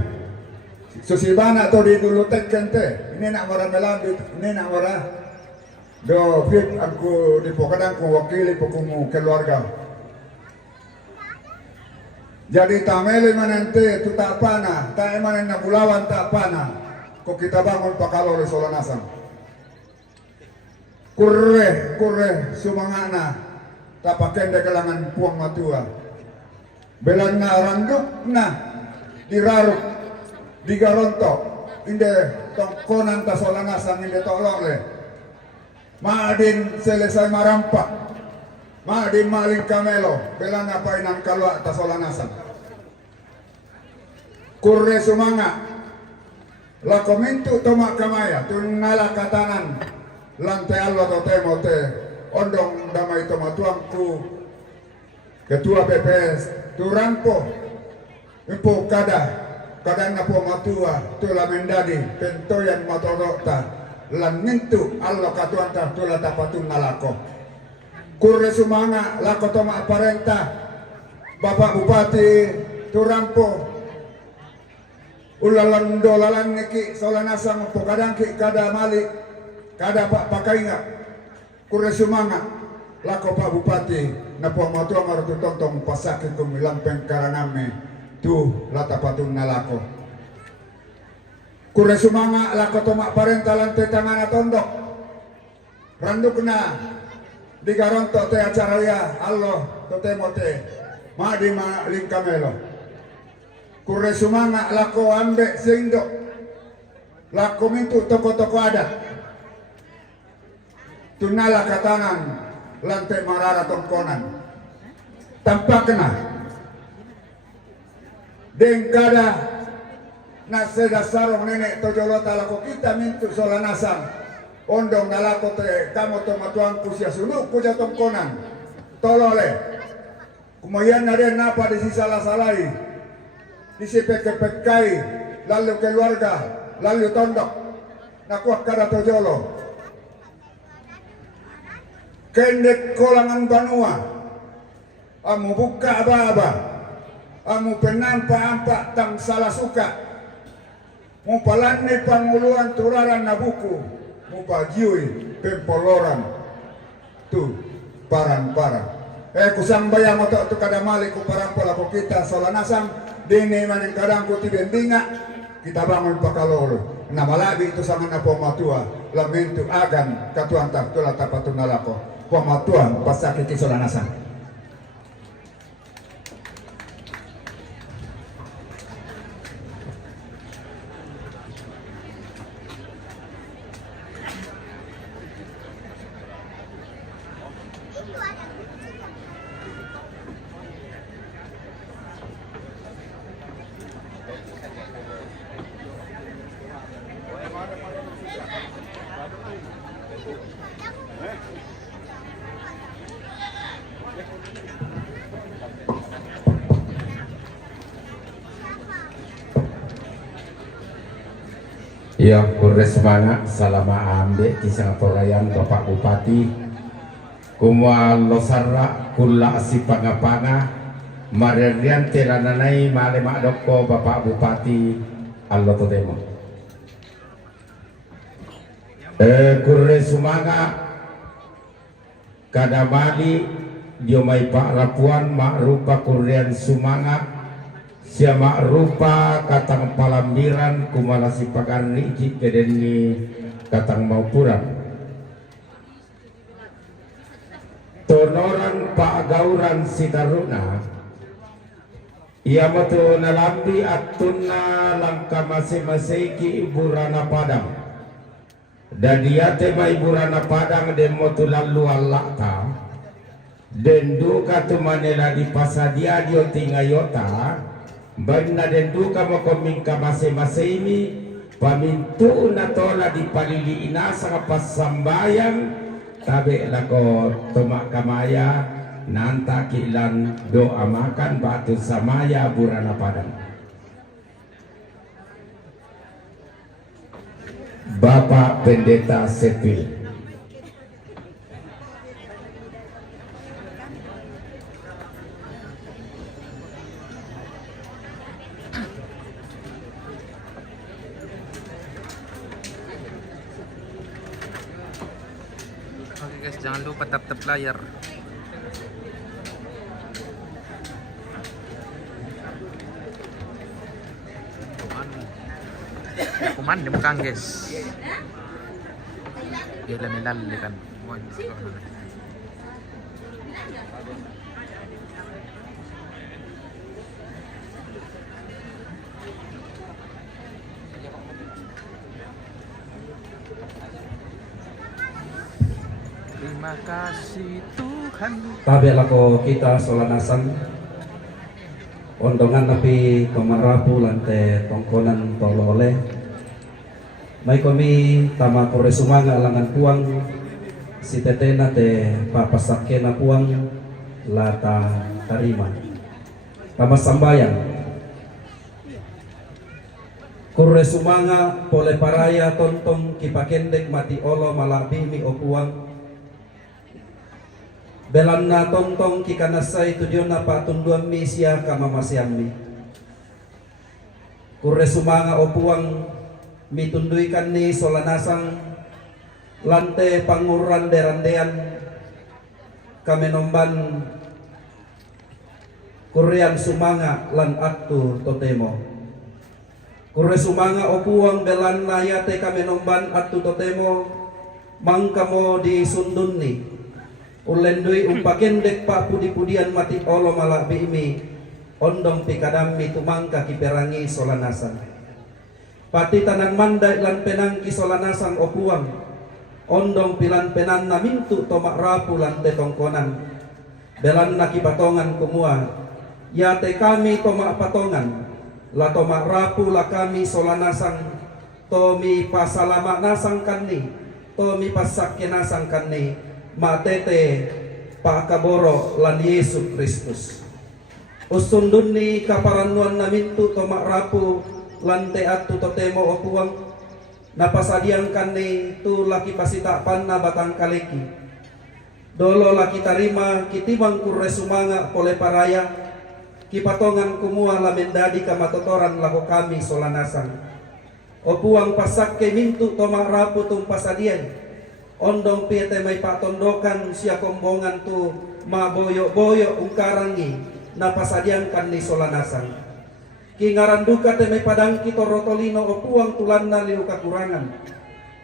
susibana to di dulu tekkente ini nak wara melambit ini nak wara do fit aku di pokadang ku wakili pokumu keluarga jadi tamele manente tu tak pana tak emanen na bulawan tak pana ko kita bangun pakalo le Solanasang kurre sumangana tapakende kelangan puang matua belan na randuk na diraruk digarontok inde tongkonan ta Solanasang inde tolole maadin selesai marampak maadin maling kamelo belan apa inang kalwa ta Solanasang kurre sumanga lakomintu tomak kamaya tunala katanan lantai Allah to temote ondong damai tomatuangku ketua PPS turampo impo kadang napo matua tula mendadi pentoyan matodokta lan mintu Allah katuanta tula tapatun nalako kurre sumanga lako toma aparenta Bapak Bupati turampo ulalan dolalan niki solanasang po kadang ki kada mali kada pak pakainga kure sumanga lako Pak Bupati na po matua marutu tontong pasaki kumilampeng karaname tu lata patun nalako kure sumanga lako tomak parentalan te tangana tondok randuk na di garonto te acara ya Allah to temote ma di ma lingkamelo kure sumanga lako ambek sindo lako mintu toko-toko adat tunala katanan lantai marara tongkonan tampak kena dengkada naseda sarong nenek tojolota lako kita mintu solanasang ondong nalako te kamo to matuangku sia suluk kuja tongkonan tolole kumayan nade napa di salah-salahi disipek-pekai lalu keluarga lalu tondok nakuak kada tojolo kendek kolangan banua amu buka aba-aba amu penampak-ampak tang salah suka mu palani panguluan turaran nabuku mu bagiui pempoloran tu parang-parang kusang bayang otak tu kada malik ku parang pola ku kita solanasang dini maning kadang ku tibendinga kita bangun pakalolo na malabi itu sangan na pamatua lamentu agan katuan tak tula tapatun nalako pamatuan pasakit solanasang. Ya kures mana salama ambe kisah pelayan Bapak Bupati kumwa losarra kula si panga-panga marerian terananai male makdoko Bapak Bupati Allah totemo kures sumanga kadamali diomai Pak Lapuan makrupa kurian sumanga siapa rupa katang palambiran kumalasi pakan riji kedeni katang maupuran tonoran Pak Gauran Sitaruna ia matu nalambi atuna langka masing-masing ibu Rana Padang dan dia tema ibu Rana Padang dan motu lalu alakta dan duka tu manela di pasadia dio tingayota banda den duka mo komingka masing-masing ini pamintu na tola di palili ina sa pasambayang tabi lako tumak kamaya nanta kilan doa makan batu samaya Burana Padang Bapak Pendeta Sepil. Oke guys, jangan lupa tap-tap layar. Kuman di muka guys. Dia nilali kan. Terima kasih Tuhan. Tabe lako kita solanasan ondongan tapi pemarapu lante tongkonan tolole mai kami tama kore sumanga alangan puang si tetena te papasakena puang lata tarima tama sambayang kore sumanga pole paraya tontong kipakendek mati olo malabi mi opuang belanna tontong kikanasay tudion na patunduan mi siya kamamasian mi Kure sumanga opuang mitunduikan ni solanasang lante panguran derandean kamenomban Kurian sumanga lan attu totemo. Kure sumanga opuang belan nayate kamenomban attu totemo mangkamo di sundunni. Ulendui umpakendek pa pudi-pudian mati olo malak biimi ondong pikadami tumangka kiperangi solanasan. Pati tanan mandai lan penangki solanasan opuang ondong pilan penan na mintu tomak rapu lan tetongkonan belan nakipatongan kumua yate kami tomak patongan la tomak rapu la kami solanasan tomi pasalama nasang kanni tomi pasakke nasang kanni matete pakaboro lan Yesus Kristus usundunni kaparanuan na mintu tomak rapu lan te attu totemo opuang napasadiangkan ni tu laki pasitapan na batang kaleki dolo laki tarima kitibang kure sumanga pole paraya kipatongan kumua lamendadi kamatotoran lako kami solanasan opuang pasakke mintu tomak rapu tung pasadian ondong piete may patondokan siya kombongan tu maboyo-boyo ungkarangi napasadiangkan ni solanasan kingaran duka te may padangki torotolino o puang tulan na liu kakurangan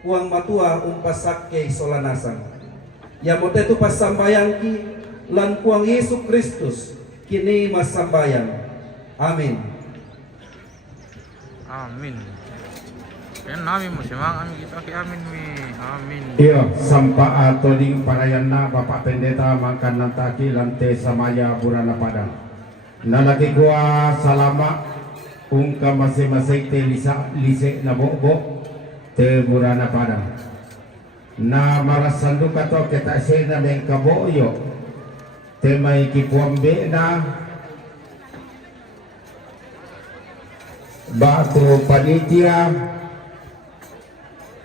puang matua umpasakke solanasan yamote tu pasambayangki lan puang Yesus Kristus kini masambayang amin Amin. Yan namin mo simang amin kita ki amin mi. Amin. Iya, sampa ato ding parayana Bapak Pendeta mangkan nantaki lante samaya burana padang. Nalaki gua salama ungka masing-masing te lise na bobo te burana padang. Na marasandu kato kita sena meng kaboyo te may kipuambe na batu panitia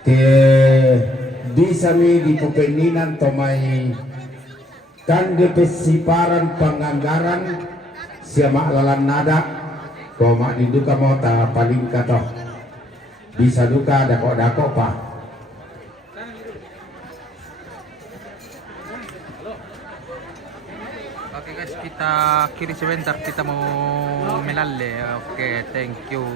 ke bisa mi di pupeninan tomai kan de pesiparan penganggaran siapa lalan nada koma diduka mau ta paling kata bisa duka dako pak. Oke guys, kita kiri sebentar, kita mau melale. Oke, thank you.